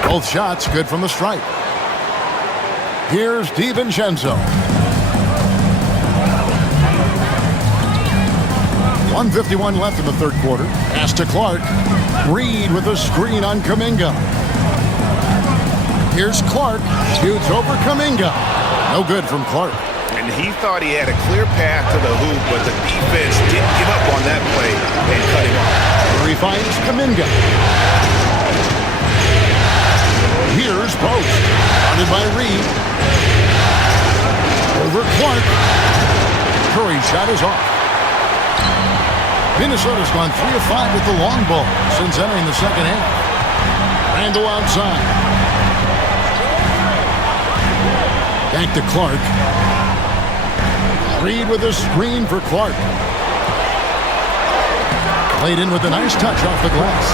Both shots good from the stripe. Here's DiVincenzo. 1:51 left in the third quarter. Pass to Clark. Reed with a screen on Kuminga. Here's Clark. Shoots over Kuminga. No good from Clark. And he thought he had a clear path to the hoop, but the defense didn't give up on that play and cut him off. He finds Kuminga. Here's Post. Guarded by Reed. Over Clark. Curry's shot is off. Minnesota's gone 3 of 5 with the long ball since entering the second half. Randall outside. Back to Clark. Reed with a screen for Clark. Played in with a nice touch off the glass.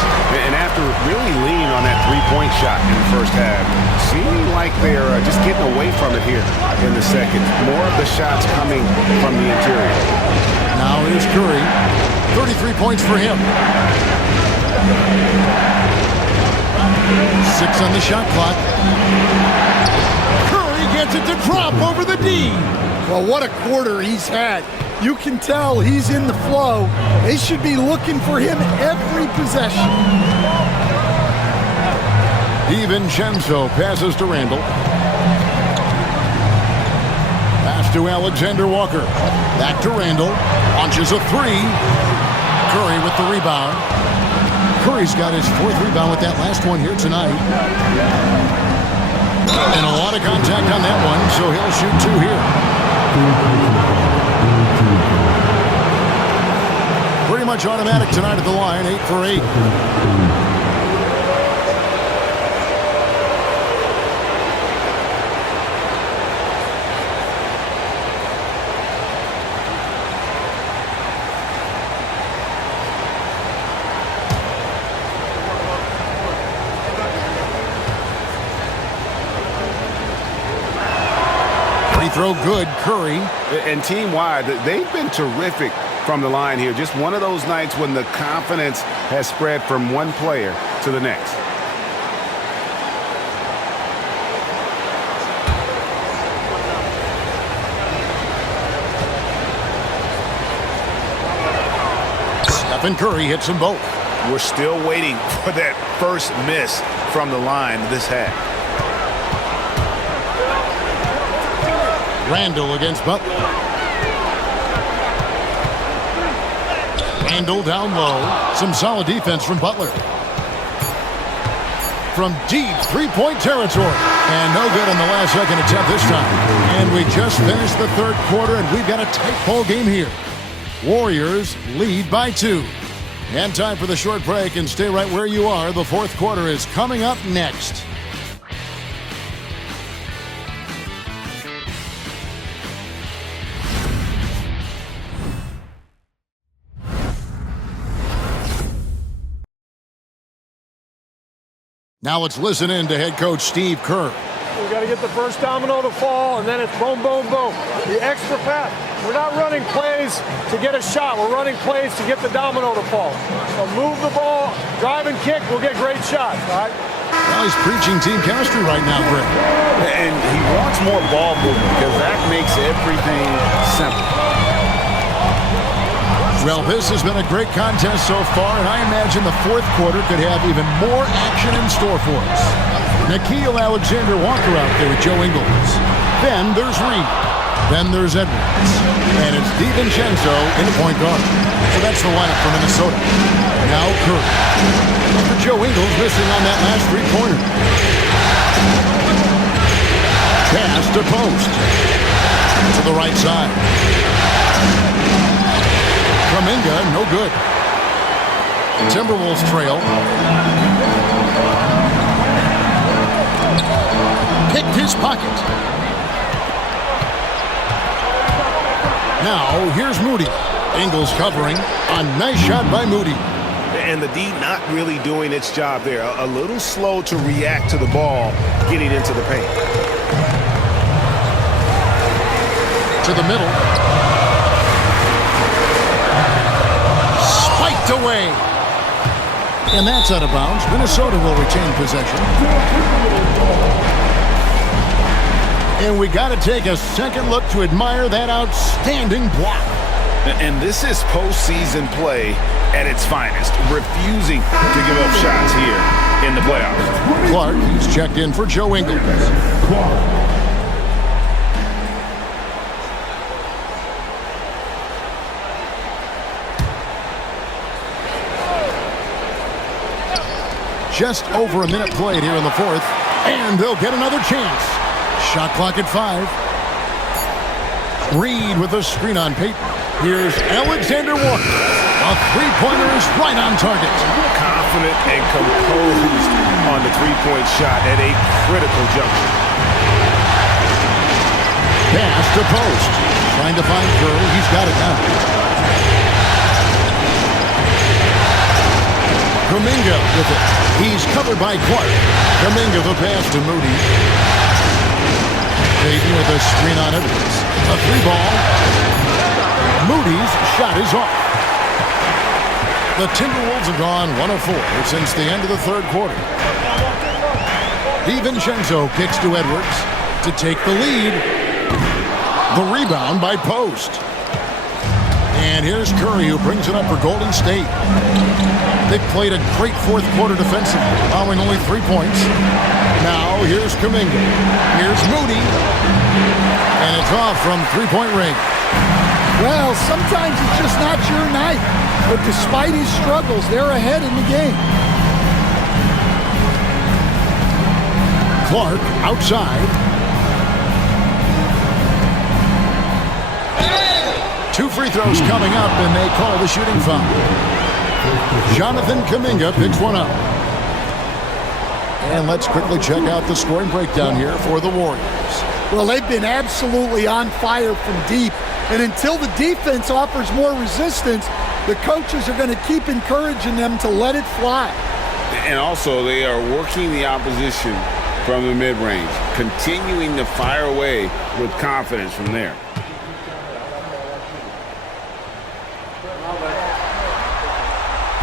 And after really leaning on that three-point shot in the first half, seeming like they're just getting away from it here in the second. More of the shots coming from the interior. Now here's Curry. 33 points for him. 6 on the shot clock. Curry gets it to drop over the D. Well, what a quarter he's had. You can tell he's in the flow. They should be looking for him every possession. DiVincenzo passes to Randall. Pass to Alexander Walker. Back to Randall. Launches a three. Curry with the rebound. Curry's got his 4th rebound with that last one here tonight. And a lot of contact on that one, so he'll shoot 2 here. Pretty much automatic tonight at the line, 8 for 8. Free throw good, Curry. And team-wide, they've been terrific from the line here. Just one of those nights when the confidence has spread from one player to the next. Stephen Curry hits them both. We're still waiting for that first miss from the line this half. Randall against Butler. Randall down low. Some solid defense from Butler. From deep three-point territory. And no good on the last second attempt this time. And we just finished the third quarter, and we've got a tight ball game here. Warriors lead by 2. And time for the short break, and stay right where you are. The fourth quarter is coming up next. Now let's listen in to head coach Steve Kerr. We got to get the first domino to fall, and then it's boom, boom, boom. The extra pass. We're not running plays to get a shot. We're running plays to get the domino to fall. So move the ball, drive and kick, we'll get great shots, all right? Well, he's preaching team chemistry right now, Greg. And he wants more ball movement because that makes everything simple. Well, this has been a great contest so far, and I imagine the fourth quarter could have even more action in store for us. Nickeil Alexander-Walker out there with Joe Ingles. Then there's Reed. Then there's Edwards. And it's DiVincenzo in the point guard. So that's the lineup for Minnesota. Now Curry. After Joe Ingles missing on that last three-pointer. Pass to Post. To the right side. Kuminga, no good. Timberwolves trail. Picked his pocket. Now, here's Moody. Ingles covering. A nice shot by Moody. And the D not really doing its job there. A little slow to react to the ball getting into the paint. To the middle. Spiked away. And that's out of bounds. Minnesota will retain possession. And we got to take a second look to admire that outstanding block. And this is postseason play at its finest, refusing to give up shots here in the playoffs. Clark, he's checked in for Joe Ingles. Just over a minute played here in the fourth, and they'll get another chance. Shot clock at 5. Reed with a screen on Payton. Here's Alexander Walker. A three-pointer is right on target. Confident and composed on the three-point shot at a critical juncture. Pass to post. Trying to find Curry. He's got it now. Kuminga with it. He's covered by Clark. Kuminga the pass to Moody. Payton with a screen on Edwards. A 3-ball. Moody's shot is off. The Timberwolves have gone 1 of 4 since the end of the third quarter. DiVincenzo kicks to Edwards to take the lead. The rebound by Post. And here's Curry, who brings it up for Golden State. They played a great fourth quarter defensively, allowing only 3 points. Now here's Kuminga. Here's Moody. And it's off from three-point range. Well, sometimes it's just not your night. But despite his struggles, they're ahead in the game. Clark outside. 2 free throws coming up, and they call the shooting foul. Jonathan Kuminga picks one up. And let's quickly check out the scoring breakdown here for the Warriors. Well, they've been absolutely on fire from deep. And until the defense offers more resistance, the coaches are going to keep encouraging them to let it fly. And also, they are working the opposition from the mid-range, continuing to fire away with confidence from there.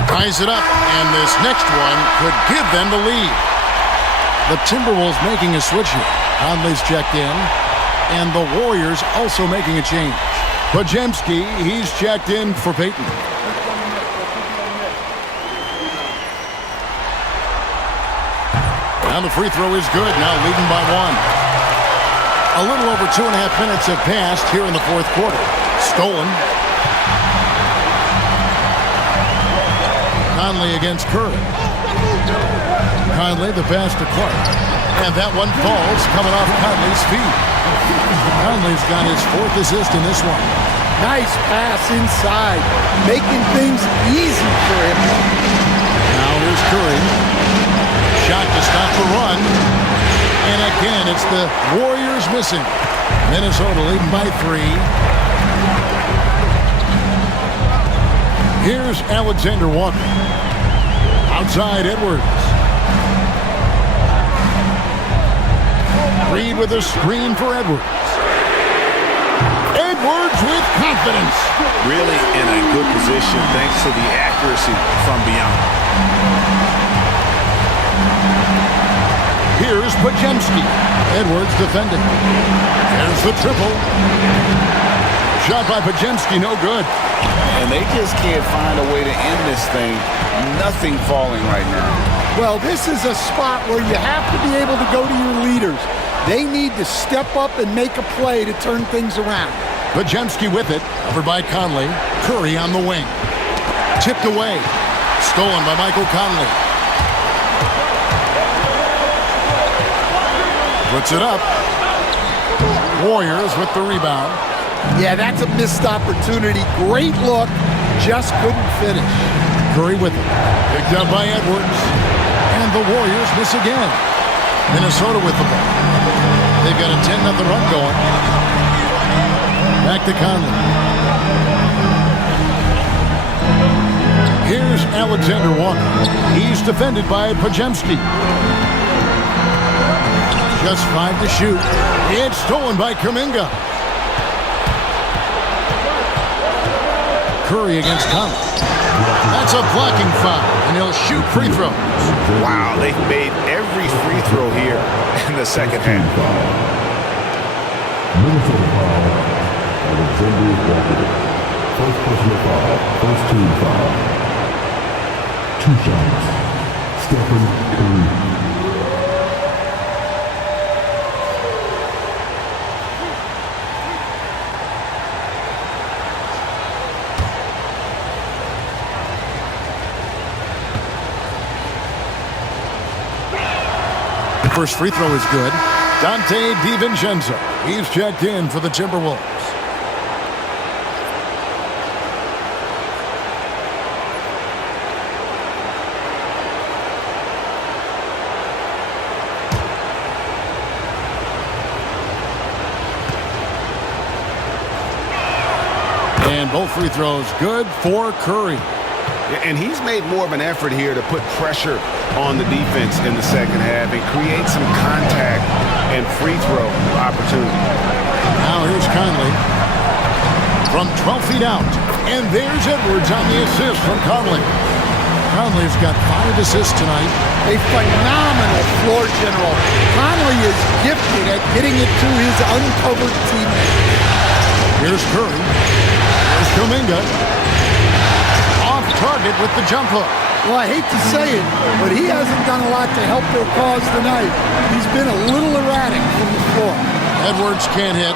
Ties it up, and this next one could give them the lead. The Timberwolves making a switch here. Conley's checked in, and the Warriors also making a change. Podziemski, he's checked in for Payton. Now the free throw is good, now leading by 1. A little over 2.5 minutes have passed here in the fourth quarter. Stolen. Conley against Curry. Conley, the pass to Clark. And that one falls, coming off Conley's feet. Conley's got his 4th assist in this one. Nice pass inside, making things easy for him. Now here's Curry. Shot to stop the run. And again, it's the Warriors missing. Minnesota leading by 3. Here's Alexander Walker. Outside Edwards. Reed with a screen for Edwards. Edwards with confidence. Really in a good position thanks to the accuracy from beyond. Here's Podziemski. Edwards defending. There's the triple. Shot by Podziemski, no good. And they just can't find a way to end this thing. Nothing falling right now. Well, this is a spot where you have to be able to go to your leaders. They need to step up and make a play to turn things around. Podziemski with it, over by Conley. Curry on the wing. Tipped away. Stolen by Michael Conley. Puts it up. Warriors with the rebound. Yeah, that's a missed opportunity. Great look, just couldn't finish. Curry with it. Picked up by Edwards. And the Warriors miss again. Minnesota with the ball. They've got a 10-0 run going. Back to Conley. Here's Alexander Walker. He's defended by Podziemski. Just 5 to shoot. It's stolen by Kuminga. Curry against Conley. That's a blocking foul, and he'll shoot free throws. Wow, they've made every free throw here in the second half. Minnesota foul. Alexander Walker. First personal foul. First team foul. 2 shots. Stephen Curry. First free throw is good. Dante DiVincenzo. He's checked in for the Timberwolves. And both free throws good for Curry. And he's made more of an effort here to put pressure on the defense in the second half and create some contact and free throw opportunity. Now here's Conley from 12 feet out. And there's Edwards on the assist from Conley. Conley's got 5 assists tonight. A phenomenal floor general. Conley is gifted at getting it to his uncovered teammate. Here's Curry. Here's Kuminga. Off target with the jump hook. Well, I hate to say it, but he hasn't done a lot to help their cause tonight. He's been a little erratic from the floor. Edwards can't hit.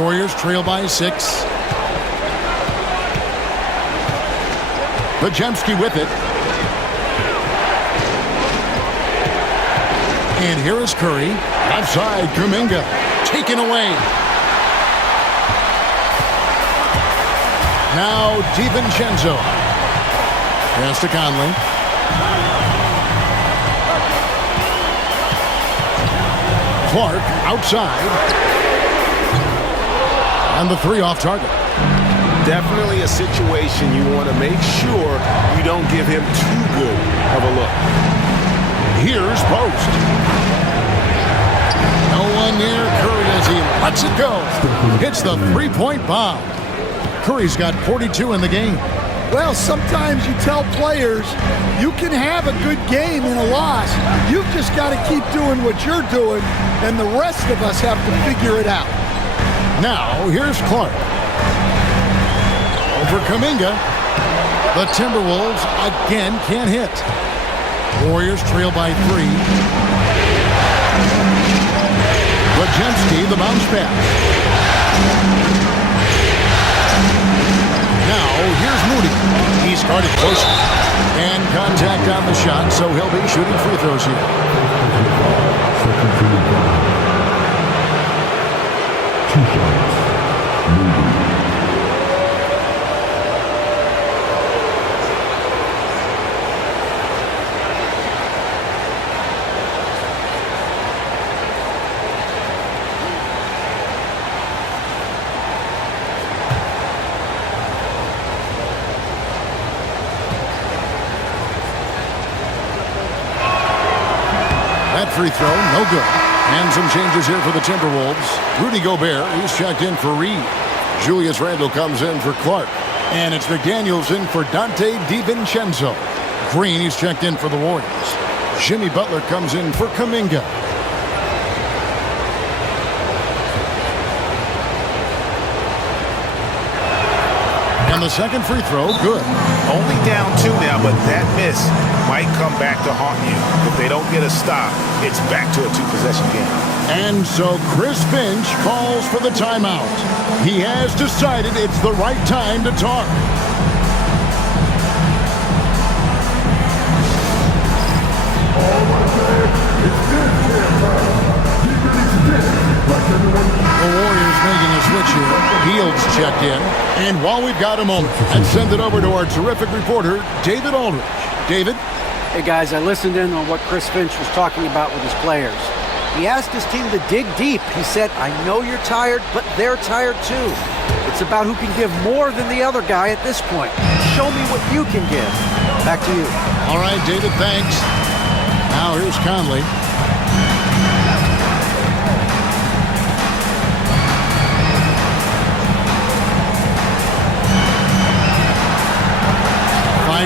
Warriors trail by 6. Podziemski with it. And here is Curry. Outside, Kuminga. Taken away. Now DiVincenzo. Pass to Conley. Clark outside. And the 3 off target. Definitely a situation you want to make sure you don't give him too good of a look. Here's Post. No one near Curry as he lets it go. Hits the 3-point bomb. Curry's got 42 in the game. Well, sometimes you tell players you can have a good game in a loss. You've just got to keep doing what you're doing, and the rest of us have to figure it out. Now, here's Clark. Over Kuminga. The Timberwolves again can't hit. Warriors trail by 3. Podziemski, the bounce pass. Now, here's Moody. He's guarded close. And contact on the shot, so he'll be shooting free throws here. Two shots. Moody. Free throw, no good. And some changes here for the Timberwolves. Rudy Gobert, he's checked in for Reed. Julius Randle comes in for Clark. And it's McDaniels in for Dante DiVincenzo. Green, he's checked in for the Warriors. Jimmy Butler comes in for Kuminga. And the second free throw, good. Only down 2 now, but that miss might come back to haunt you. If they don't get a stop, it's back to a 2-possession game. And so Chris Finch calls for the timeout. He has decided it's the right time to talk. The Warriors making a switch here. Fields checked in. And while we've got a moment, let's send it over to our terrific reporter, David Aldridge. David? Hey, guys, I listened in on what Chris Finch was talking about with his players. He asked his team to dig deep. He said, I know you're tired, but they're tired too. It's about who can give more than the other guy at this point. Show me what you can give. Back to you. All right, David, thanks. Now here's Conley.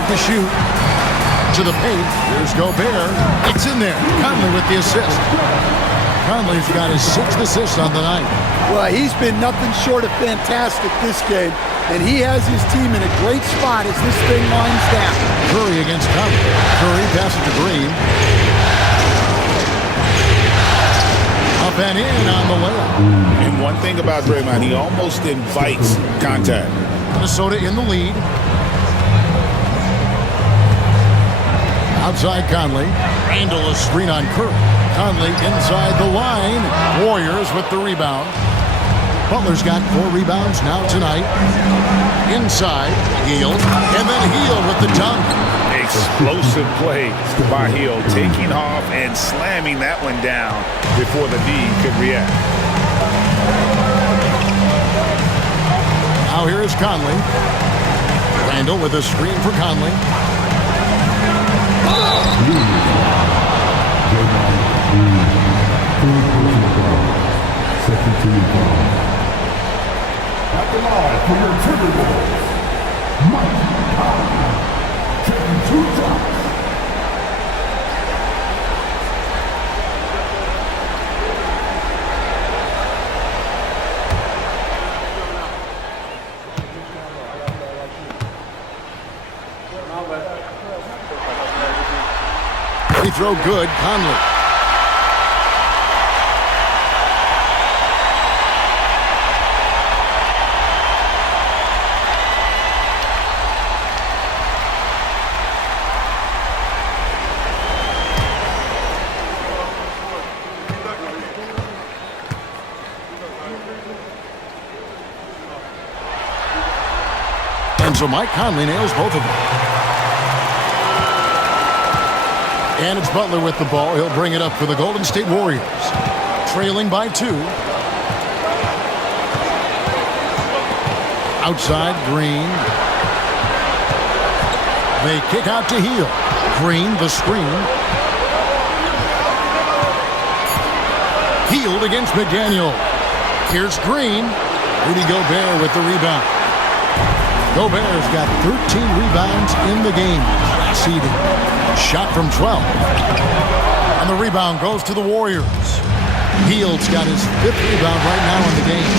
To shoot. To the paint. Here's Gobert. It's in there. Conley with the assist. Conley's got his 6th assist on the night. Well, he's been nothing short of fantastic this game, and he has his team in a great spot as this thing winds down. Curry against Conley. Curry passes to Green. Up and in on the layup. And one thing about Draymond, he almost invites contact. Minnesota in the lead. Outside Conley. Randall a screen on Curry. Conley inside the line. Warriors with the rebound. Butler's got 4 rebounds now tonight. Inside, Hield. And then Hield with the dunk. Explosive play by Hield, taking off and slamming that one down before the D could react. Now here is Conley. Randall with a screen for Conley. Second team foul. At the line for your Timberwolves, Mike Conley, taking 2 shots. Free throw good, Conley. And so Mike Conley nails both of them. And it's Butler with the ball. He'll bring it up for the Golden State Warriors. Trailing by 2. Outside, Green. They kick out to Hield. Green, the screen. Hield against McDaniel. Here's Green. Rudy Gobert with the rebound. Gobert's got 13 rebounds in the game. Seeding. Shot from 12. And the rebound goes to the Warriors. Hield's got his 5th rebound right now in the game.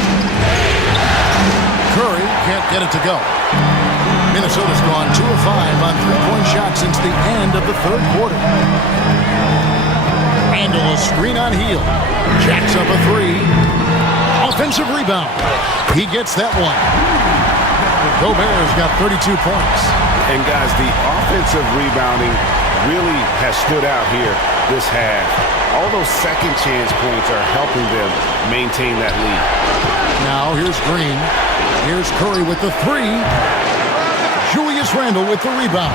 Curry can't get it to go. Minnesota's gone 2 of 5 on 3-point shots since the end of the 3rd quarter. Randall a screen on Hield. Jacks up a 3. Offensive rebound. He gets that one. Gobert's got 32 points. And guys, the offensive rebounding really has stood out here this half. All those second chance points are helping them maintain that lead. Now here's Green. Here's Curry with the 3. Julius Randle with the rebound.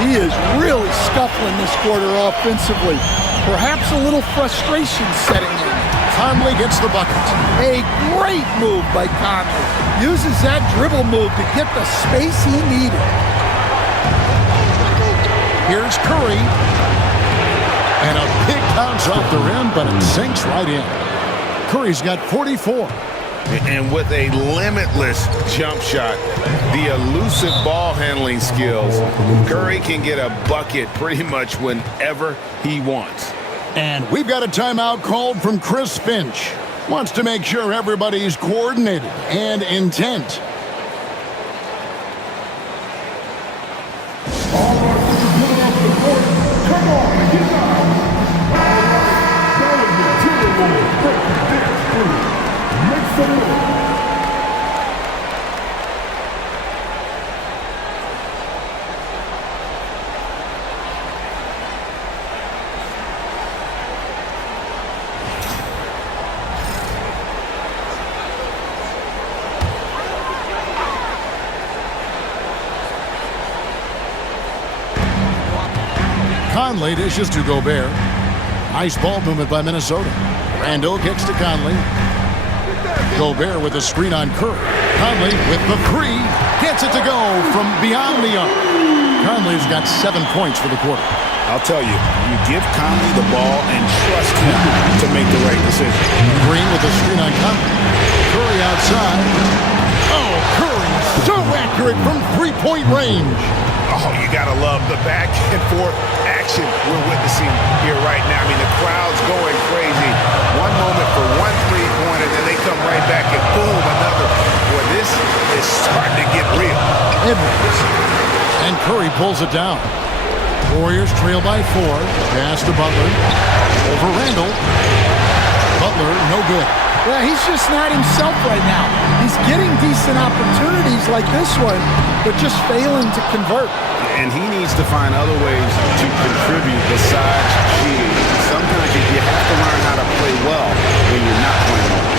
He is really scuffling this quarter offensively. Perhaps a little frustration setting in. Conley gets the bucket. A great move by Conley. Uses that dribble move to get the space he needed. Here's Curry. And a big bounce off the rim, but it sinks right in. Curry's got 44. And with a limitless jump shot, the elusive ball handling skills, Curry can get a bucket pretty much whenever he wants. And we've got a timeout called from Chris Finch. Wants to make sure everybody's coordinated and intent. All our people up the court, come on, get down. Cavaliers, Timberwolves, break the dance through. Make some noise. Conley dishes to Gobert. Nice ball movement by Minnesota. Randall kicks to Conley. Gobert with a screen on Curry. Conley with the 3. Gets it to go from beyond the arc. Conley's got 7 points for the quarter. I'll tell you, you give Conley the ball and trust him to make the right decision. Green with a screen on Conley. Curry outside. Oh, Curry so accurate from 3-point range. Oh, you gotta love the back and forth action we're witnessing here right now. I mean, the crowd's going crazy right back, and boom, another. Boy, this is starting to get real. Edwards. And Curry pulls it down. Warriors trail by 4. Pass to Butler. Over Randall. Butler, no good. Yeah, he's just not himself right now. He's getting decent opportunities like this one, but just failing to convert. And he needs to find other ways to contribute besides cheating. Sometimes you have to learn how to play well when you're not playing well.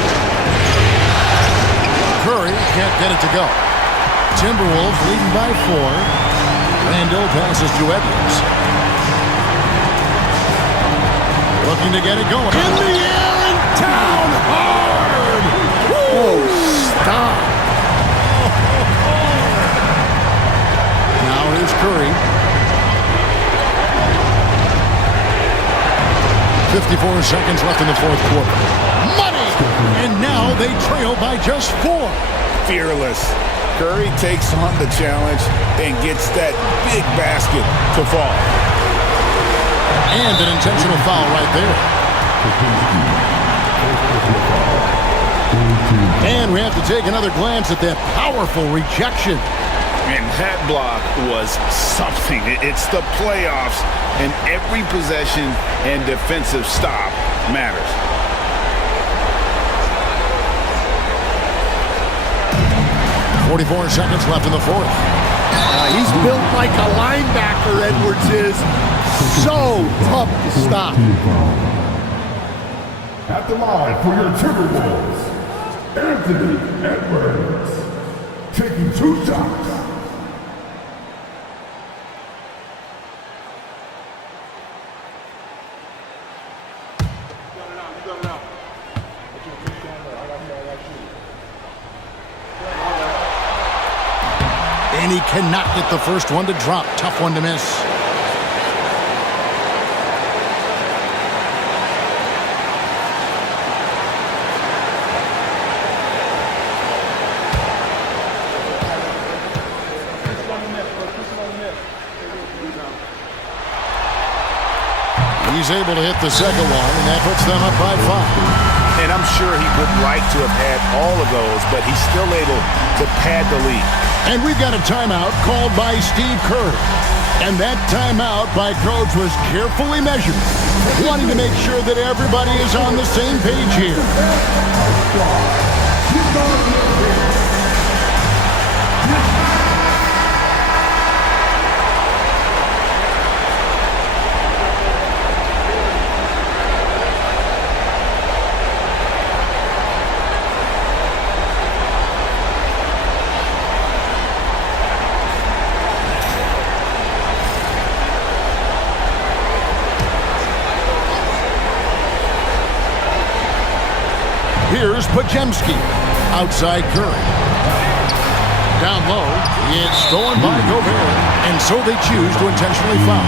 Curry can't get it to go. Timberwolves leading by 4. Randall passes to Edwards. Looking to get it going. In the air and down hard! Oh, stop. Now here's Curry. 54 seconds left in the fourth quarter. Money! And now they trail by just 4. Fearless. Curry takes on the challenge and gets that big basket to fall. And an intentional foul right there. And we have to take another glance at that powerful rejection. And that block was something. It's the playoffs, and every possession and defensive stop matters. .44 seconds left in the fourth. He's built like a linebacker, Edwards is. So tough to stop. At the line for your Timberwolves, Anthony Edwards, taking 2 shots. And he cannot get the first one to drop. Tough one to miss. He's able to hit the second one, and that puts them up by 5. And I'm sure he would like to have had all of those, but he's still able to pad the lead. And we've got a timeout called by Steve Kerr. And that timeout by Coach was carefully measured, wanting to make sure that everybody is on the same page here. Here's Pajemski, outside Curry. Down low, it's stolen by Gobert, and so they choose to intentionally foul.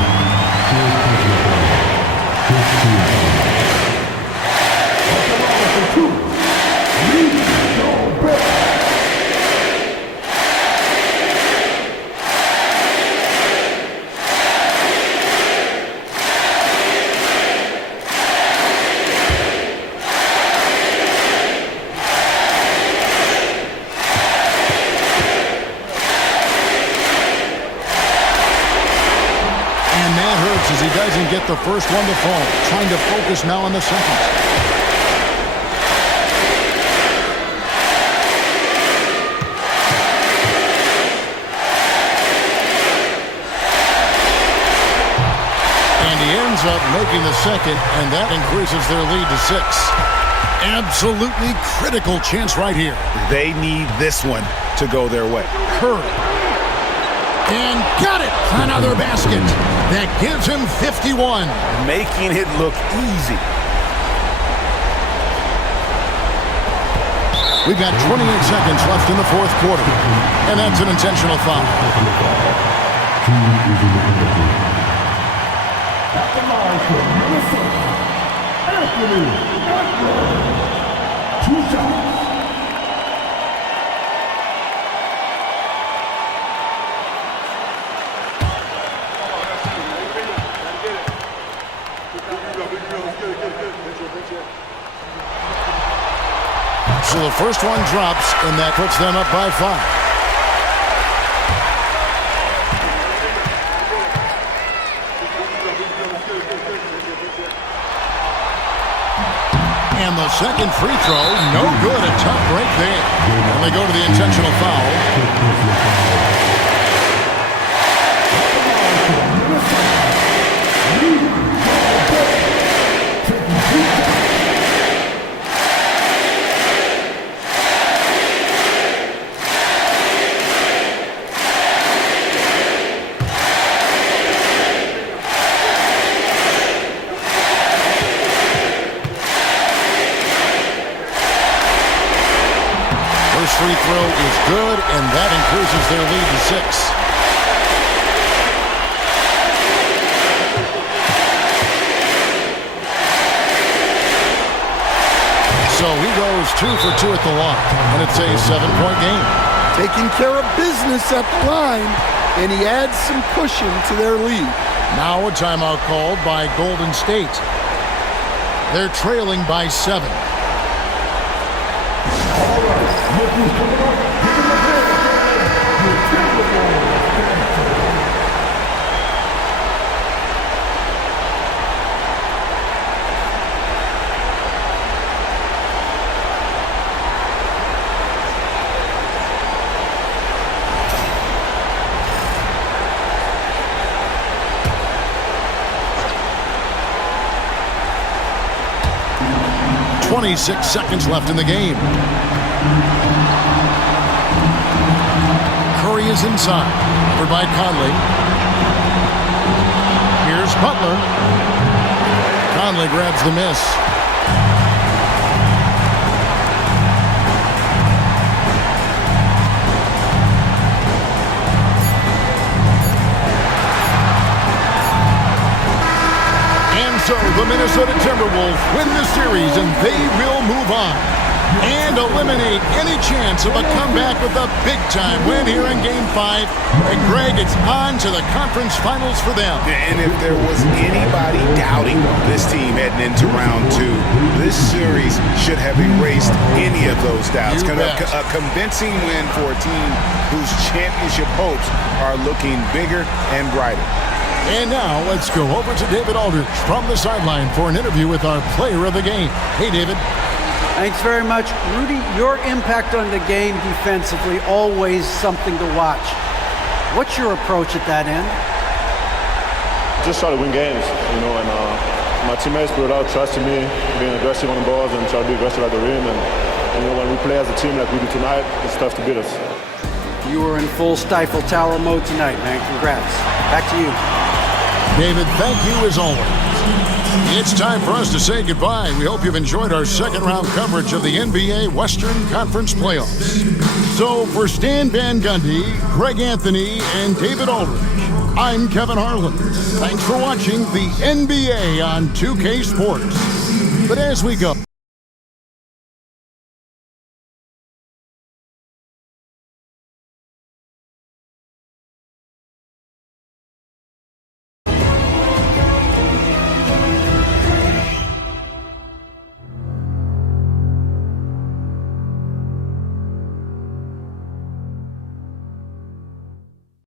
As he doesn't get the first one to fall, trying to focus now on the second. And he ends up making the second, and that increases their lead to 6. Absolutely critical chance right here. They need this one to go their way. Curry. And got it! Another basket. That gives him 51. Making it look easy. We've got 28 seconds left in the fourth quarter. And that's an intentional foul. At the line for Minnesota, Anthony Edwards, 2 shots. So the first one drops, and that puts them up by 5. And the second free throw, no good. A tough break there. And they go to the intentional foul. Free throw is good, and that increases their lead to 6. So he goes 2 for 2 at the line, and it's a 7-point game. Taking care of business at the line, and he adds some cushion to their lead. Now a timeout called by Golden State. They're trailing by 7. .26 seconds left in the game. Curry is inside. Covered by Conley. Here's Butler. Conley grabs the miss. And so the Minnesota Timberwolves win the series, and they will move on and eliminate any chance of a comeback with a big-time win here in Game 5. And Greg, it's on to the conference finals for them. And if there was anybody doubting this team heading into round 2, this series should have erased any of those doubts. A convincing win for a team whose championship hopes are looking bigger and brighter. And now let's go over to David Aldridge from the sideline for an interview with our player of the game. Hey, David. Thanks very much. Rudy, your impact on the game defensively, always something to watch. What's your approach at that end? Just try to win games, and my teammates put a lot of trust in me, being aggressive on the balls and try to be aggressive at the rim. And when we play as a team like we do tonight, it's tough to beat us. You were in full stifle tower mode tonight, man. Congrats. Back to you. David, thank you as always. It's time for us to say goodbye. We hope you've enjoyed our second-round coverage of the NBA Western Conference Playoffs. So for Stan Van Gundy, Greg Anthony, and David Aldridge, I'm Kevin Harlan. Thanks for watching the NBA on 2K Sports. But as we go...